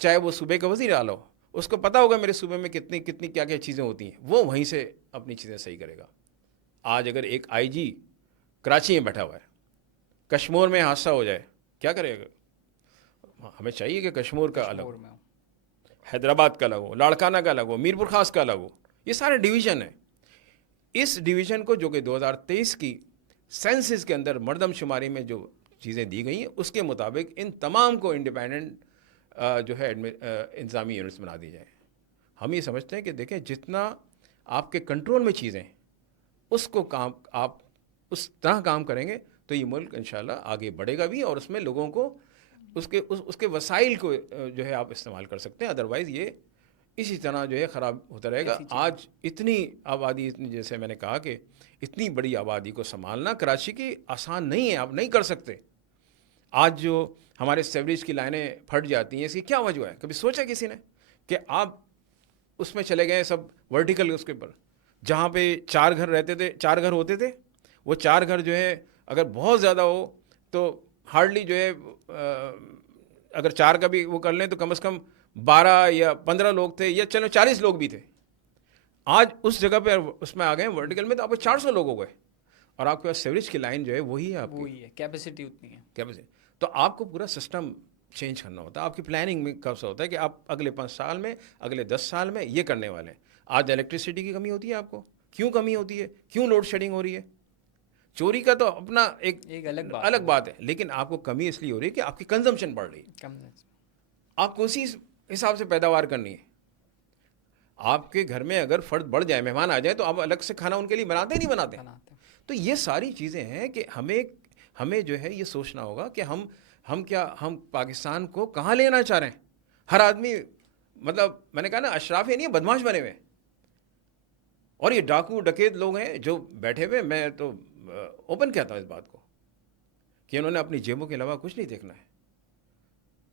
چاہے وہ صوبے کا وزیر اعلیٰ ہو، اس کو پتہ ہوگا میرے صوبے میں کتنی کیا چیزیں ہوتی ہیں، وہ وہیں سے اپنی چیزیں صحیح کرے گا. آج اگر ایک آئی جی کراچی میں بیٹھا ہوا ہے، کشمور میں حادثہ ہو جائے، کیا کرے گا؟ ہمیں چاہیے کہ کشمور کا الگ ہو، حیدرآباد کا الگ ہو، لاڑکانہ کا الگ ہو، میرپور خاص کا الگ ہو. یہ سارے ڈویژن ہیں. اس ڈویژن کو جو کہ 2023 کی سینسس کے اندر مردم شماری میں جو چیزیں دی گئی ہیں، اس کے مطابق ان تمام کو انڈیپینڈنٹ جو ہے انتظامی یونٹس بنا دی جائیں. ہم یہ سمجھتے ہیں کہ دیکھیں جتنا آپ کے کنٹرول میں چیزیں اس کو آپ اس طرح کام کریں گے تو یہ ملک انشاءاللہ آگے بڑھے گا بھی، اور اس میں لوگوں کو اس کے وسائل کو جو ہے آپ استعمال کر سکتے ہیں. ادروائز یہ اسی طرح جو ہے خراب ہوتا رہے گا. آج اتنی آبادی، جیسے میں نے کہا کہ اتنی بڑی آبادی کو سنبھالنا کراچی کی آسان نہیں ہے، آپ نہیں کر سکتے. آج جو ہمارے سیوریج کی لائنیں پھٹ جاتی ہیں، اس کی کیا وجہ ہے؟ کبھی سوچا کسی نے کہ آپ اس میں چلے گئے سب ورٹیکل، اس کے اوپر جہاں پہ 4 گھر رہتے تھے، 4 گھر ہوتے تھے، وہ 4 گھر جو ہے اگر بہت زیادہ ہو تو ہارڈلی جو ہے اگر 4 کا بھی وہ کر لیں تو کم از کم 12 یا 15 لوگ تھے، یا چلو 40 لوگ بھی تھے. آج اس جگہ پہ اس میں آ گئے ورٹیکل میں تو آپ کو 400 لوگ ہو گئے، اور آپ کے پاس سیوریج کی لائن جو ہے وہی ہے، آپ کی کیپیسٹی اتنی ہے. کیپیسٹی. تو آپ کو پورا سسٹم چینج کرنا ہوتا ہے. آپ کی پلاننگ میں کب سے ہوتا ہے کہ آپ اگلے 5 سال میں، اگلے 10 سال میں یہ کرنے والے ہیں. آج الیکٹریسٹی کی کمی ہوتی ہے، آپ کو کیوں کمی ہوتی ہے؟ کیوں لوڈ شیڈنگ ہو رہی ہے؟ چوری کا تو اپنا ایک الگ بات ہے، لیکن آپ کو کمی اس لیے ہو رہی ہے کہ آپ کی کنزمپشن بڑھ رہی ہے. آپ کو اسی حساب سے پیداوار کرنی ہے. آپ کے گھر میں اگر فرد بڑھ جائے، مہمان آ جائے، تو آپ الگ سے کھانا ان کے لیے بناتے نہیں بناتے. تو یہ ساری چیزیں ہیں کہ ہمیں جو ہے یہ سوچنا ہوگا کہ ہم پاکستان کو کہاں لینا چاہ رہے ہیں. ہر آدمی مطلب میں نے کہا نا اشراف ہی نہیں ہے، بدماش بنے ہوئے. اور یہ ڈاکو ڈکیت لوگ ہیں جو بیٹھے ہوئے. میں تو اوپن کہتا ہوں اس بات کو کہ انہوں نے اپنی جیبوں کے علاوہ کچھ نہیں دیکھنا ہے،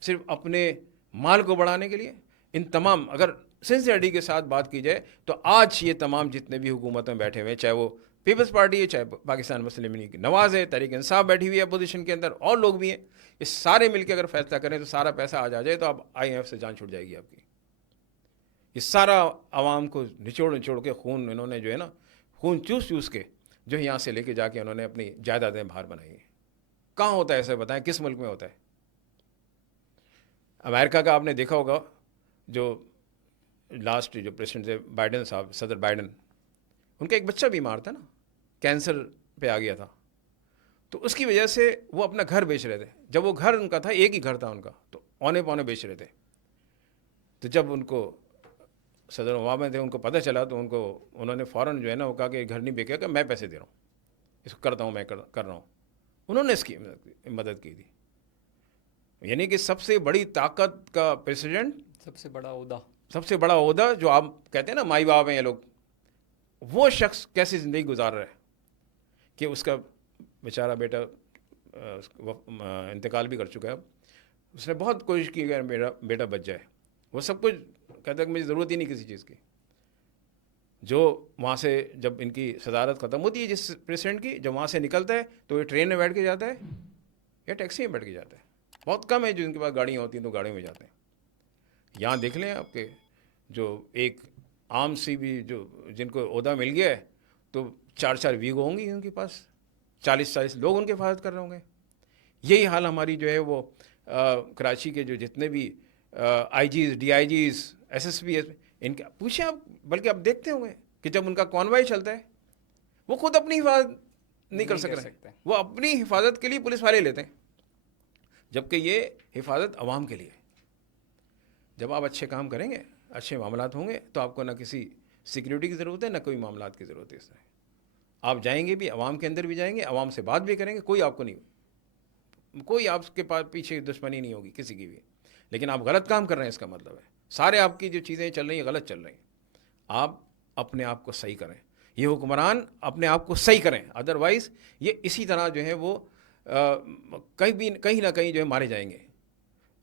صرف اپنے مال کو بڑھانے کے لیے. ان تمام اگر سنسیئرٹی کے ساتھ بات کی جائے تو آج یہ تمام جتنے بھی حکومت میں بیٹھے ہوئے ہیں، چاہے وہ پیپلز پارٹی ہے، چاہے پاکستان مسلم لیگ نواز ہے، تحریک انصاف بیٹھی ہوئی ہے اپوزیشن کے اندر، اور لوگ بھی ہیں، یہ سارے مل کے اگر فیصلہ کریں تو سارا پیسہ آ جائے تو اب IMF سے جان چھوٹ جائے گی آپ کی. یہ سارا عوام کو نچوڑ کے خون انہوں نے جو ہے نا، خون چوس کے جو یہاں سے لے کے جا کے انہوں نے اپنی جائیدادیں باہر بنائی ہیں. کہاں ہوتا ہے ایسے؟ بتائیں کس ملک میں ہوتا ہے؟ امریکہ کا آپ نے دیکھا ہوگا، جو لاسٹ جو پریزیڈنٹ تھے بائیڈن صاحب، صدر بائیڈن، ان کا ایک بچہ بیمار تھا نا، کینسر پہ آ گیا تھا، تو اس کی وجہ سے وہ اپنا گھر بیچ رہے تھے. جب وہ گھر ان کا تھا، ایک ہی گھر تھا ان کا، تو اونے پونے بیچ رہے تھے. تو جب ان کو صدر اوباما تھے، ان کو پتہ چلا تو انہوں نے فوراً جو ہے نا وہ کہا کہ گھر نہیں بیکے گا، میں پیسے دے رہا ہوں، اس کو کرتا ہوں، میں کر رہا ہوں. انہوں نے اس کی مدد کی تھی. یعنی کہ سب سے بڑی طاقت کا پریزیڈنٹ، سب سے بڑا عہدہ، سب سے بڑا عہدہ، جو آپ کہتے ہیں نا مائی باپ ہیں یہ لوگ، وہ شخص کیسی زندگی گزار رہا ہے کہ اس کا بیچارہ بیٹا انتقال بھی کر چکا ہے. اب اس نے بہت کوشش کی کہ میرا بیٹا بچ جائے. وہ سب کچھ کہتا ہے کہ مجھے ضرورت ہی نہیں کسی چیز کی. جو وہاں سے جب ان کی صدارت ختم ہوتی ہے جس پریزیڈنٹ کی، جب وہاں سے نکلتا ہے تو یہ ٹرین میں بیٹھ کے جاتا ہے یا ٹیکسی میں بیٹھ کے جاتا ہے. بہت کم ہے جو ان کے پاس گاڑیاں ہوتی ہیں تو گاڑیوں میں جاتے ہیں. یہاں دیکھ لیں آپ کے جو ایک عام سی بھی جو جن کو عہدہ مل گیا ہے تو 4 ویگو ہوں گی ان کے پاس، 40 لوگ ان کی حفاظت کر رہے ہوں گے. یہی حال ہماری جو ہے وہ کراچی کے جو جتنے بھی IGs DIGs SSP ان کا پوچھیں آپ، بلکہ آپ دیکھتے ہوں گے کہ جب ان کا کانوائے چلتا ہے وہ خود اپنی حفاظت نہیں کر سک رہے ہیں، وہ اپنی حفاظت کے لیے پولیس والے لیتے ہیں، جبکہ یہ حفاظت عوام کے لیے. جب آپ اچھے کام کریں گے، اچھے معاملات ہوں گے تو آپ کو نہ کسی سیکیورٹی کی ضرورت ہے، نہ کوئی معاملات کی ضرورت ہے. اس طرح آپ جائیں گے بھی، عوام کے اندر بھی جائیں گے، عوام سے بات بھی کریں گے، کوئی آپ کو نہیں، کوئی آپ کے پاس پیچھے دشمنی نہیں ہوگی کسی کی بھی. لیکن آپ غلط کام کر رہے ہیں، اس کا مطلب ہے سارے آپ کی جو چیزیں چل رہی ہیں غلط چل رہی ہیں. آپ اپنے آپ کو صحیح کریں، یہ حکمران اپنے آپ کو صحیح کریں، ادروائز یہ اسی طرح جو ہے وہ کہیں نہ کہیں جو ہے مارے جائیں گے.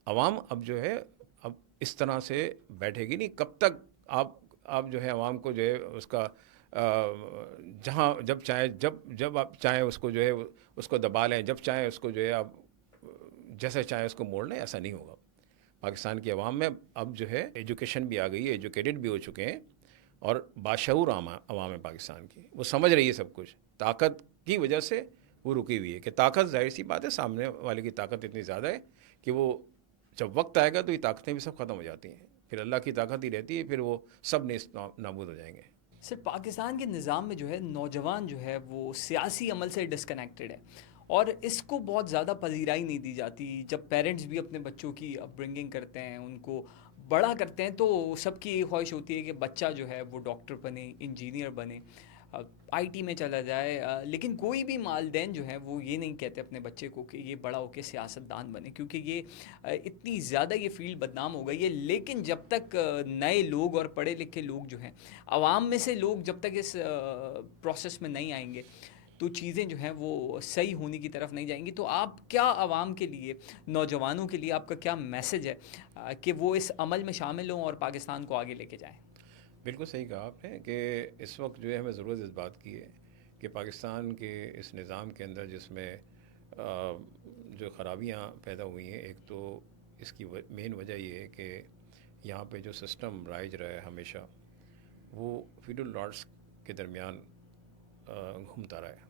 عوام اب جو ہے اب اس طرح سے بیٹھے گی نہیں. کب تک آپ جو ہے عوام کو جو ہے اس کا جہاں جب آپ چاہیں اس کو جو ہے اس کو دبا لیں، جب چاہیں اس کو جو ہے آپ جیسے چاہیں اس کو موڑ لیں، ایسا نہیں ہوگا. پاکستان کی عوام میں اب جو ہے ایجوکیشن بھی آ گئی ہے، ایجوکیٹڈ بھی ہو چکے ہیں، اور باشعور عوام ہے پاکستان کی. وہ سمجھ رہی ہے سب کچھ. طاقت کی وجہ سے وہ رکی ہوئی ہے کہ طاقت، ظاہر سی بات ہے سامنے والے کی طاقت اتنی زیادہ ہے کہ وہ جب وقت آئے گا تو یہ طاقتیں بھی سب ختم ہو جاتی ہیں، پھر اللہ کی طاقت ہی رہتی ہے، پھر وہ سب نابود ہو جائیں گے. سر پاکستان کے نظام میں جو ہے نوجوان جو ہے وہ سیاسی عمل سے ڈسکنیکٹڈ ہے، اور اس کو بہت زیادہ پذیرائی نہیں دی جاتی. جب پیرنٹس بھی اپنے بچوں کی اپ برنگنگ کرتے ہیں، ان کو بڑا کرتے ہیں، تو سب کی یہ خواہش ہوتی ہے کہ بچہ جو ہے وہ ڈاکٹر بنے، انجینئر بنے، IT میں چلا جائے. لیکن کوئی بھی والدین جو ہیں وہ یہ نہیں کہتے اپنے بچے کو کہ یہ بڑا ہو کے سیاست دان بنے، کیونکہ یہ اتنی زیادہ یہ فیلڈ بدنام ہو گئی ہے. لیکن جب تک نئے لوگ اور پڑھے لکھے لوگ جو ہیں، عوام میں سے لوگ جب تک اس پروسیس میں نہیں آئیں گے تو چیزیں جو ہیں وہ صحیح ہونے کی طرف نہیں جائیں گی. تو آپ کیا عوام کے لیے، نوجوانوں کے لیے آپ کا کیا میسج ہے کہ وہ اس عمل میں شامل ہوں اور پاکستان کو آگے لے کے جائیں؟ بالکل صحیح کہا آپ نے کہ اس وقت جو ہے ہمیں ضرورت اس بات کی ہے کہ پاکستان کے اس نظام کے اندر جس میں جو خرابیاں پیدا ہوئی ہیں، ایک تو اس کی مین وجہ یہ ہے کہ یہاں پہ جو سسٹم رائج رہا ہے ہمیشہ، وہ فیوڈل لارڈس کے درمیان گھومتا رہا ہے.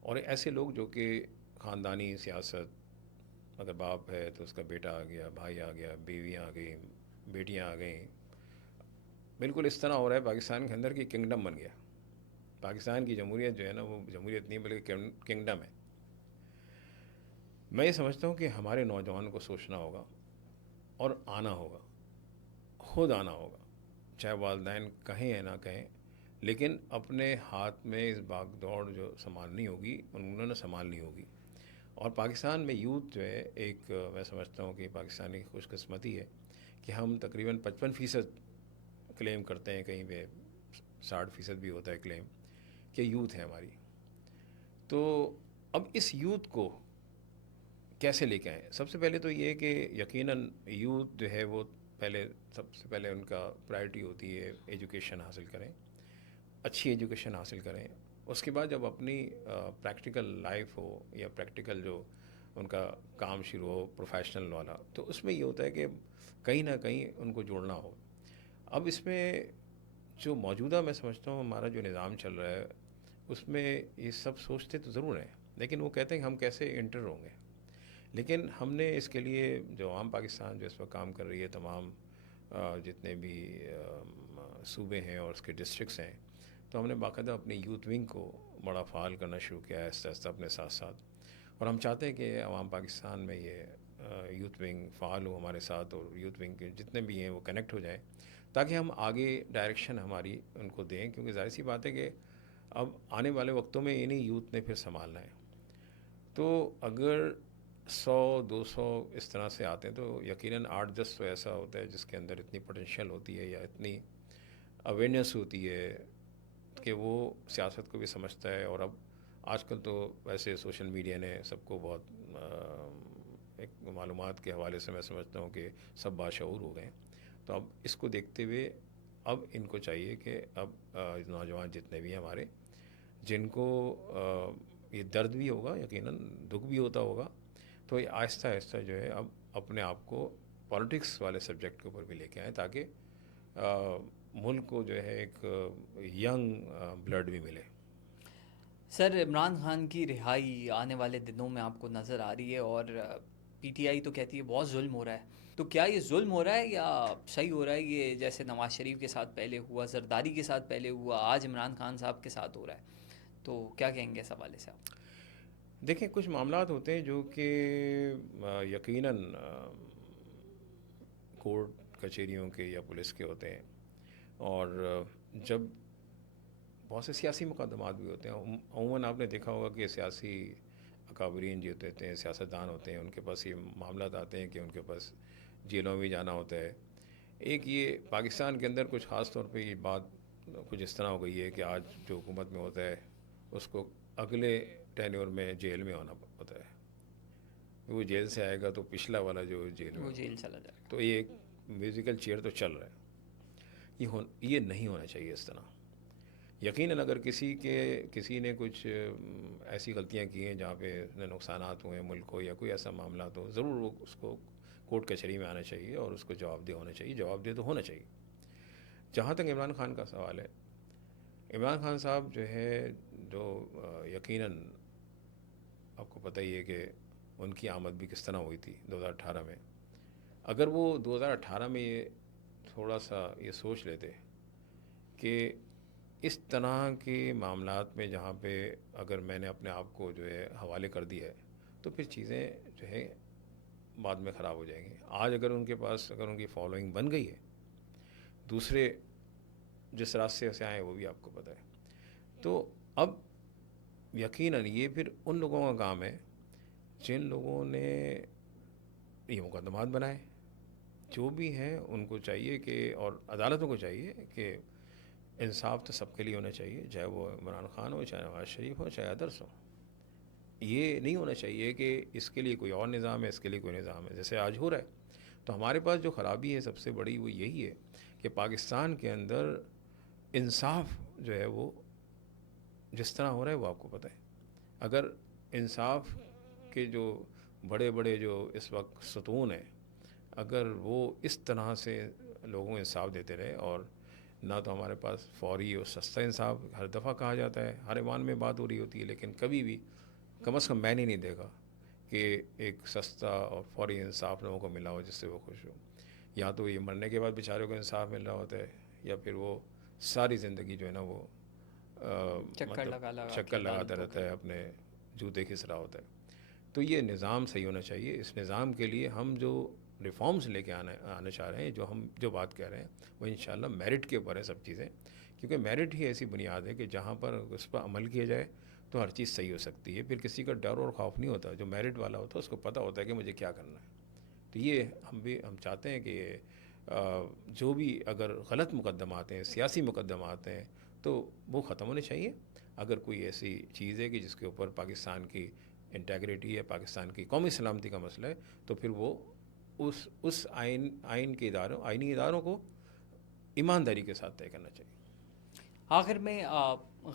اور ایسے لوگ جو کہ خاندانی سیاست، اگر باپ ہے تو اس کا بیٹا آ گیا، بھائی آ گیا، بیویاں آ گئیں، بیٹیاں آ گئیں. بالکل اس طرح ہو رہا ہے پاکستان کے اندر کہ کنگڈم بن گیا. پاکستان کی جمہوریت جو ہے نا وہ جمہوریت نہیں بلکہ کنگڈم ہے. میں یہ سمجھتا ہوں کہ ہمارے نوجوانوں کو سوچنا ہوگا اور آنا ہوگا، خود آنا ہوگا، چاہے والدین کہیں یا نہ کہیں، لیکن اپنے ہاتھ میں اس بھاگ دوڑ جو سنبھالنی ہوگی انہوں نے سنبھالنی ہوگی. اور پاکستان میں یوتھ جو ہے ایک، میں سمجھتا ہوں کہ پاکستانی خوش قسمتی ہے کہ ہم تقریباً 55% کلیم کرتے ہیں، کہیں پہ 60% بھی ہوتا ہے کلیم کہ یوتھ ہے ہماری. تو اب اس یوتھ کو کیسے لے کے آئیں؟ سب سے پہلے تو یہ کہ یقیناً یوتھ جو ہے وہ سب سے پہلے ان کا پرائرٹی ہوتی ہے ایجوکیشن حاصل کریں، اچھی ایجوکیشن حاصل کریں. اس کے بعد جب اپنی پریکٹیکل لائف ہو یا پریکٹیکل جو ان کا کام شروع ہو پروفیشنل والا، تو اس میں یہ ہوتا ہے کہ کہیں نہ کہیں ان کو جوڑنا ہو. اب اس میں جو موجودہ میں سمجھتا ہوں ہمارا جو نظام چل رہا ہے اس میں یہ سب سوچتے تو ضرور ہیں، لیکن وہ کہتے ہیں کہ ہم کیسے انٹر ہوں گے. لیکن ہم نے اس کے لیے جو عوام پاکستان جو اس وقت کام کر رہی ہے، تمام جتنے بھی صوبے ہیں اور اس کے ڈسٹرکس ہیں، تو ہم نے باقاعدہ اپنی یوتھ ونگ کو بڑا فعال کرنا شروع کیا ہے آہستہ آہستہ اپنے ساتھ ساتھ. اور ہم چاہتے ہیں کہ عوام پاکستان میں یہ یوتھ ونگ فعال ہو ہمارے ساتھ، اور یوتھ ونگ کے جتنے بھی ہیں وہ کنیکٹ ہو جائیں تاکہ ہم آگے ڈائریکشن ہماری ان کو دیں. کیونکہ ظاہر سی بات ہے کہ اب آنے والے وقتوں میں انہیں یوتھ نے پھر سنبھالنا ہے. تو اگر 100-200 اس طرح سے آتے ہیں تو یقیناً 8-10 تو ایسا ہوتا ہے جس کے اندر اتنی پوٹینشیل ہوتی ہے یا اتنی اویئرنیس ہوتی ہے کہ وہ سیاست کو بھی سمجھتا ہے. اور اب آج کل تو ویسے سوشل میڈیا نے سب کو بہت ایک معلومات کے حوالے سے میں سمجھتا ہوں کہ سب باشعور ہو گئے. تو اب اس کو دیکھتے ہوئے اب ان کو چاہیے کہ اب نوجوان جتنے بھی ہیں ہمارے، جن کو یہ درد بھی ہوگا، یقیناً دکھ بھی ہوتا ہوگا، تو یہ آہستہ آہستہ جو ہے اب اپنے آپ کو پالیٹکس والے سبجیکٹ کے اوپر بھی لے کے آئیں تاکہ ملک کو جو ہے ایک ینگ بلڈ بھی ملے. سر، عمران خان کی رہائی آنے والے دنوں میں آپ کو نظر آ رہی ہے، اور پی ٹی آئی تو کہتی ہے بہت ظلم ہو رہا ہے. تو کیا یہ ظلم ہو رہا ہے یا صحیح ہو رہا ہے؟ یہ جیسے نواز شریف کے ساتھ پہلے ہوا، زرداری کے ساتھ پہلے ہوا، آج عمران خان صاحب کے ساتھ ہو رہا ہے. تو کیا کہیں گے اس حوالے سے آپ؟ دیکھیں، کچھ معاملات ہوتے ہیں جو کہ یقیناً کورٹ کچہریوں کے یا پولیس کے ہوتے ہیں، اور جب بہت سے سیاسی مقدمات بھی ہوتے ہیں. عموماً آپ نے دیکھا ہوگا کہ سیاسی اکابرین جو ہوتے ہیں، سیاستدان ہوتے ہیں، ان کے پاس یہ معاملات آتے ہیں کہ ان کے پاس جیلوں میں جانا ہوتا ہے. ایک یہ پاکستان کے اندر کچھ خاص طور پہ یہ بات کچھ اس طرح ہو گئی ہے کہ آج جو حکومت میں ہوتا ہے اس کو اگلے ٹینیور میں جیل میں ہونا ہوتا ہے. وہ جیل سے آئے گا تو پچھلا والا جو جیل میں، وہ جیل چلا جائے گا. تو یہ ایک میوزیکل چیئر تو چل رہا ہے. یہ نہیں ہونا چاہیے اس طرح. یقیناً اگر کسی نے کچھ ایسی غلطیاں کی ہیں جہاں پہ نقصانات ہوئے ہیں ملک کو یا کوئی ایسا معاملات ہو، ضرور وہ اس کو کورٹ کچہری میں آنا چاہیے اور اس کو جواب دہ ہونا چاہیے. جواب دہ تو ہونا چاہیے. جہاں تک عمران خان کا سوال ہے، عمران خان صاحب جو ہے جو یقیناً آپ کو پتہ ہی ہے کہ ان کی آمد بھی کس طرح ہوئی تھی 2018 میں. اگر وہ 2018 میں یہ تھوڑا سا یہ سوچ لیتے کہ اس طرح کے معاملات میں جہاں پہ اگر میں نے اپنے آپ کو جو ہے حوالے کر دیا ہے تو پھر چیزیں جو ہے بعد میں خراب ہو جائیں گی. آج اگر ان کے پاس اگر ان کی فالوئنگ بن گئی ہے، دوسرے جس راستے سے آئے وہ بھی آپ کو پتہ ہے، تو اب یقیناً یہ پھر ان لوگوں کا کام ہے جن لوگوں نے یہ مقدمات بنائے. جو بھی ہیں ان کو چاہیے کہ، اور عدالتوں کو چاہیے کہ انصاف تو سب کے لیے ہونا چاہیے، چاہے وہ عمران خان ہو، چاہے نواز شریف ہو، چاہے ادرس ہو. یہ نہیں ہونا چاہیے کہ اس کے لیے کوئی اور نظام ہے، اس کے لیے کوئی نظام ہے، جیسے آج ہو رہا ہے. تو ہمارے پاس جو خرابی ہے سب سے بڑی وہ یہی ہے کہ پاکستان کے اندر انصاف جو ہے وہ جس طرح ہو رہا ہے وہ آپ کو پتہ ہے. اگر انصاف کے جو بڑے بڑے جو اس وقت ستون ہیں، اگر وہ اس طرح سے لوگوں کو انصاف دیتے رہے، اور نہ تو ہمارے پاس فوری اور سستا انصاف ہر دفعہ کہا جاتا ہے، ہر ایوان میں بات ہو رہی ہوتی ہے، لیکن کبھی بھی کم از کم میں نے نہیں دیکھا کہ ایک سستا اور فوری انصاف لوگوں کو ملا ہو جس سے وہ خوش ہو. یا تو یہ مرنے کے بعد بیچاروں کو انصاف مل رہا ہوتا ہے، یا پھر وہ ساری زندگی جو ہے نا وہ چکر چکر لگاتا رہتا ہے، اپنے جوتے کھس رہا ہوتا ہے. تو یہ نظام صحیح ہونا چاہیے. اس نظام کے لیے ہم جو ریفارمز لے کے آنا چاہ رہے ہیں، جو بات کہہ رہے ہیں، وہ انشاءاللہ میرٹ کے اوپر ہے سب چیزیں. کیونکہ میرٹ ہی ایسی بنیاد ہے کہ جہاں پر اس پر عمل کیا جائے تو ہر چیز صحیح ہو سکتی ہے. پھر کسی کا ڈر اور خوف نہیں ہوتا. جو میرٹ والا ہوتا ہے اس کو پتہ ہوتا ہے کہ مجھے کیا کرنا ہے. تو یہ ہم چاہتے ہیں کہ جو بھی اگر غلط مقدمات ہیں، سیاسی مقدمات ہیں، تو وہ ختم ہونے چاہیے. اگر کوئی ایسی چیز ہے کہ جس کے اوپر پاکستان کی انٹیگریٹی ہے، پاکستان کی قومی سلامتی کا مسئلہ ہے، تو پھر وہ اس آئینی اداروں کو ایمانداری کے ساتھ طے کرنا چاہیے. آخر میں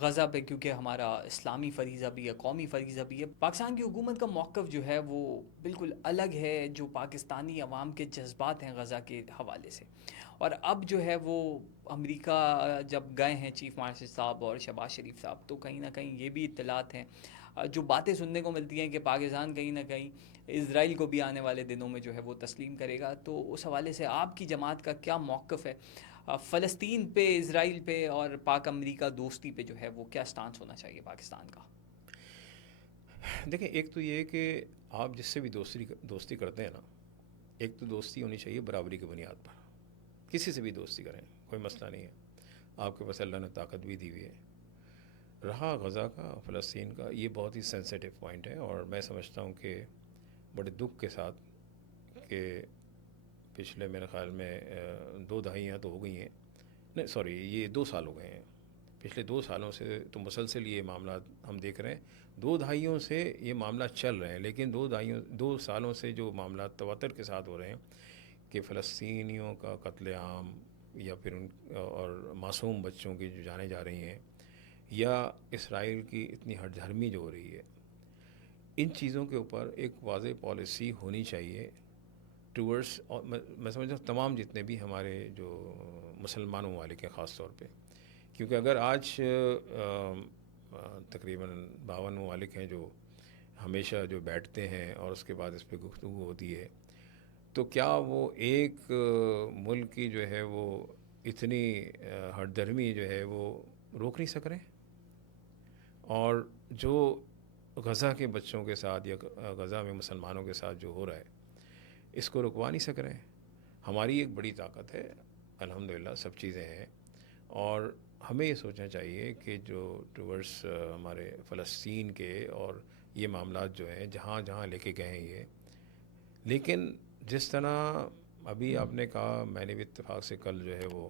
غزہ پہ کیونکہ ہمارا اسلامی فریضہ بھی ہے، قومی فریضہ بھی ہے، پاکستان کی حکومت کا موقف جو ہے وہ بالکل الگ ہے جو پاکستانی عوام کے جذبات ہیں غزہ کے حوالے سے. اور اب جو ہے وہ امریکہ جب گئے ہیں چیف مارشل صاحب اور شہباز شریف صاحب، تو کہیں نہ کہیں یہ بھی اطلاعات ہیں، جو باتیں سننے کو ملتی ہیں کہ پاکستان کہیں نہ کہیں اسرائیل کو بھی آنے والے دنوں میں جو ہے وہ تسلیم کرے گا. تو اس حوالے سے آپ کی جماعت کا کیا موقف ہے فلسطین پہ، اسرائیل پہ اور پاک امریکہ دوستی پہ جو ہے وہ کیا سٹانس ہونا چاہیے پاکستان کا؟ دیکھیں، ایک تو یہ ہے کہ آپ جس سے بھی دوستی کرتے ہیں نا، ایک تو دوستی ہونی چاہیے برابری کی بنیاد پر. کسی سے بھی دوستی کریں، کوئی مسئلہ نہیں ہے، آپ کے پاس اللہ نے طاقت بھی دی ہوئی ہے. رہا غزہ کا، فلسطین کا، یہ بہت ہی سینسیٹیو پوائنٹ ہے، اور میں سمجھتا ہوں کہ بڑے دکھ کے ساتھ کہ پچھلے میرے خیال میں 2 دہائیاں تو ہو گئی ہیں، نہیں سوری، یہ 2 سال ہو گئے ہیں. پچھلے 2 سالوں سے تو مسلسل یہ معاملات ہم دیکھ رہے ہیں. 2 دہائیوں سے یہ معاملات چل رہے ہیں، لیکن 2 سالوں سے جو معاملات تواتر کے ساتھ ہو رہے ہیں کہ فلسطینیوں کا قتل عام، یا پھر اور معصوم بچوں کی جو جانیں جا رہی ہیں، یا اسرائیل کی اتنی ہٹ دھرمی جو ہو رہی ہے، ان چیزوں کے اوپر ایک واضح پالیسی ہونی چاہیے ٹورڈس. اور میں سمجھتا ہوں تمام جتنے بھی ہمارے جو مسلمان ممالک ہیں خاص طور پہ، کیونکہ اگر آج تقریباً 52 ممالک ہیں جو ہمیشہ جو بیٹھتے ہیں اور اس کے بعد اس پہ گفتگو ہوتی ہے، تو کیا وہ ایک ملک کی جو ہے وہ اتنی ہٹ درمی جو ہے وہ روک نہیں سک رہے ہیں؟ اور جو غزہ کے بچوں کے ساتھ یا غزہ میں مسلمانوں کے ساتھ جو ہو رہا ہے، اس کو رکوا نہیں سک رہے ہیں. ہماری ایک بڑی طاقت ہے، الحمدللہ سب چیزیں ہیں، اور ہمیں یہ سوچنا چاہیے کہ جو ٹورڈس ہمارے فلسطین کے اور یہ معاملات جو ہیں جہاں جہاں لے کے گئے ہیں یہ، لیکن جس طرح ابھی آپ نے کہا، میں نے بھی اتفاق سے کل جو ہے وہ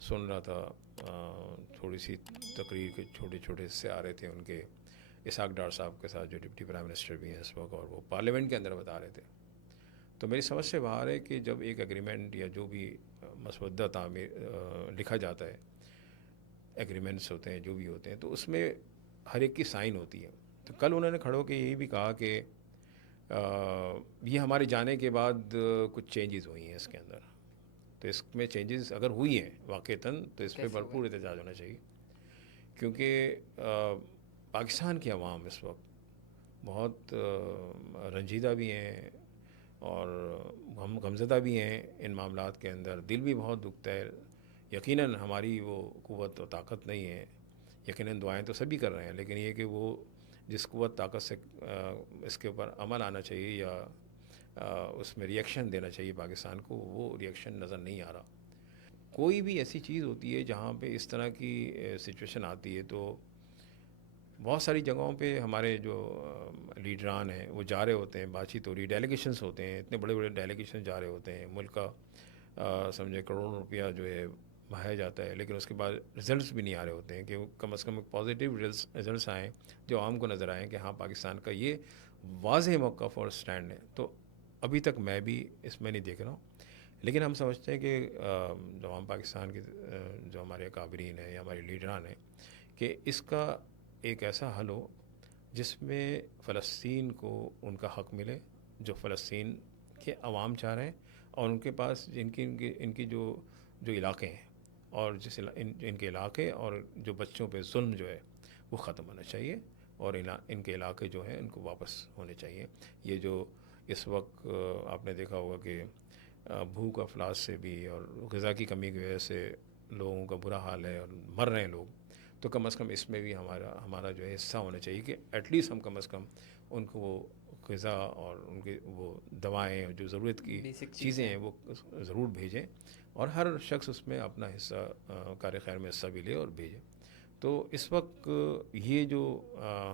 سن رہا تھا، تھوڑی سی تقریر کے چھوٹے چھوٹے حصے آ رہے تھے ان کے، اسحاق ڈار صاحب کے ساتھ جو ڈپٹی پرائم منسٹر بھی ہیں اس وقت، اور وہ پارلیمنٹ کے اندر بتا رہے تھے. تو میری سمجھ سے باہر ہے کہ جب ایک ایگریمنٹ یا جو بھی مسودہ تعمیر لکھا جاتا ہے، ایگریمنٹس ہوتے ہیں جو بھی ہوتے ہیں، تو اس میں ہر ایک کی سائن ہوتی ہے. تو کل انہوں نے کھڑے ہو کے یہی بھی کہا کہ یہ ہمارے جانے کے بعد کچھ چینجز ہوئی ہیں اس کے اندر. تو اس میں چینجز اگر ہوئی ہیں واقعتاً تو اس پہ بھرپور احتجاج ہونا چاہیے، کیونکہ پاکستان کی عوام اس وقت بہت رنجیدہ بھی ہیں اور ہم غمزدہ بھی ہیں ان معاملات کے اندر. دل بھی بہت دکھتا ہے. یقیناً ہماری وہ قوت و طاقت نہیں ہے، یقیناً دعائیں تو سبھی کر رہے ہیں، لیکن یہ کہ وہ جس قوت طاقت سے اس کے اوپر عمل آنا چاہیے یا اس میں ریئیکشن دینا چاہیے پاکستان کو، وہ ریئیکشن نظر نہیں آ رہا. کوئی بھی ایسی چیز ہوتی ہے جہاں پہ اس طرح کی سچویشن آتی ہے، تو بہت ساری جگہوں پہ ہمارے جو لیڈران ہیں وہ جا رہے ہوتے ہیں، بات چیت ہو رہی، ڈیلیگیشنس ہوتے ہیں، اتنے بڑے بڑے ڈیلیگیشن جا رہے ہوتے ہیں، ملک کا سمجھے کروڑوں روپیہ جو ہے بہایا جاتا ہے، لیکن اس کے بعد رزلٹس بھی نہیں آ رہے ہوتے ہیں کہ وہ کم از کم ایک پازیٹیو رزلٹس آئیں جو عوام کو نظر آئیں کہ ہاں پاکستان کا یہ واضح موقف اور سٹینڈ ہے. تو ابھی تک میں بھی اس میں نہیں دیکھ رہا ہوں، لیکن ہم سمجھتے ہیں کہ جو عوام پاکستان کے جو ہمارے اکابرین ہیں یا ہمارے لیڈران ہیں، کہ اس کا ایک ایسا حل ہو جس میں فلسطین کو ان کا حق ملے جو فلسطین کے عوام چاہ رہے ہیں، اور ان کے پاس ان کی جو علاقے ہیں اور ان کے علاقے اور جو بچوں پہ ظلم جو ہے وہ ختم ہونا چاہیے، اور ان کے علاقے جو ہیں ان کو واپس ہونے چاہیے. یہ جو اس وقت آپ نے دیکھا ہوگا کہ بھوک افلاس سے بھی اور غذا کی کمی کی وجہ سے لوگوں کا برا حال ہے اور مر رہے ہیں لوگ، تو کم از کم اس میں بھی ہمارا جو ہے حصہ ہونا چاہیے کہ ایٹ لیسٹ ہم کم از کم ان کو وہ غذا اور ان کے وہ دوائیں اور جو ضرورت کی چیزیں ہیں وہ ضرور بھیجیں، اور ہر شخص اس میں اپنا حصہ کار خیر میں حصہ بھی لے اور بھیجے. تو اس وقت یہ جو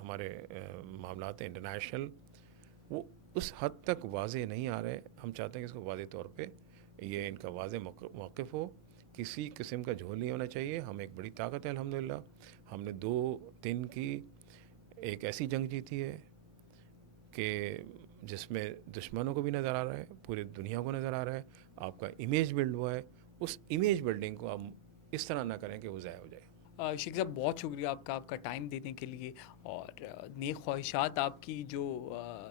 ہمارے معاملات ہیں انٹرنیشنل، وہ اس حد تک واضح نہیں آ رہے. ہم چاہتے ہیں کہ اس کو واضح طور پہ یہ ان کا واضح موقف ہو. کسی قسم کا جھول نہیں ہونا چاہیے. ہم ایک بڑی طاقت ہے الحمدللہ. ہم نے 2 دن کی ایک ایسی جنگ جیتی ہے کہ جس میں دشمنوں کو بھی نظر آ رہا ہے, پوری دنیا کو نظر آ رہا ہے. آپ کا امیج بلڈ ہوا ہے. اس امیج بلڈنگ کو آپ اس طرح نہ کریں کہ وہ ضائع ہو جائے. شیخ صاحب بہت شکریہ آپ کا ٹائم دینے کے لیے, اور نیک خواہشات آپ کی جو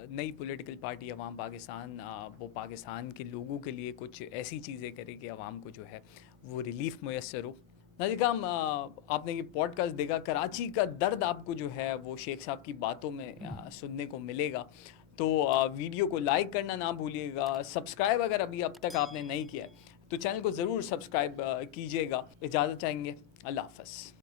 نئی پولیٹیکل پارٹی عوام پاکستان, وہ پاکستان کے لوگوں کے لیے کچھ ایسی چیزیں کرے کہ عوام کو جو ہے وہ ریلیف میسر ہو. ناظرین کرام, آپ نے یہ پوڈ کاسٹ دیکھا. کراچی کا درد آپ کو جو ہے وہ شیخ صاحب کی باتوں میں سننے کو ملے گا. تو ویڈیو کو لائک کرنا نہ بھولیے گا. سبسکرائب اگر اب تک آپ نے نہیں کیا ہے تو چینل کو ضرور سبسکرائب کیجیے گا. اجازت چاہیں گے. اللہ حافظ.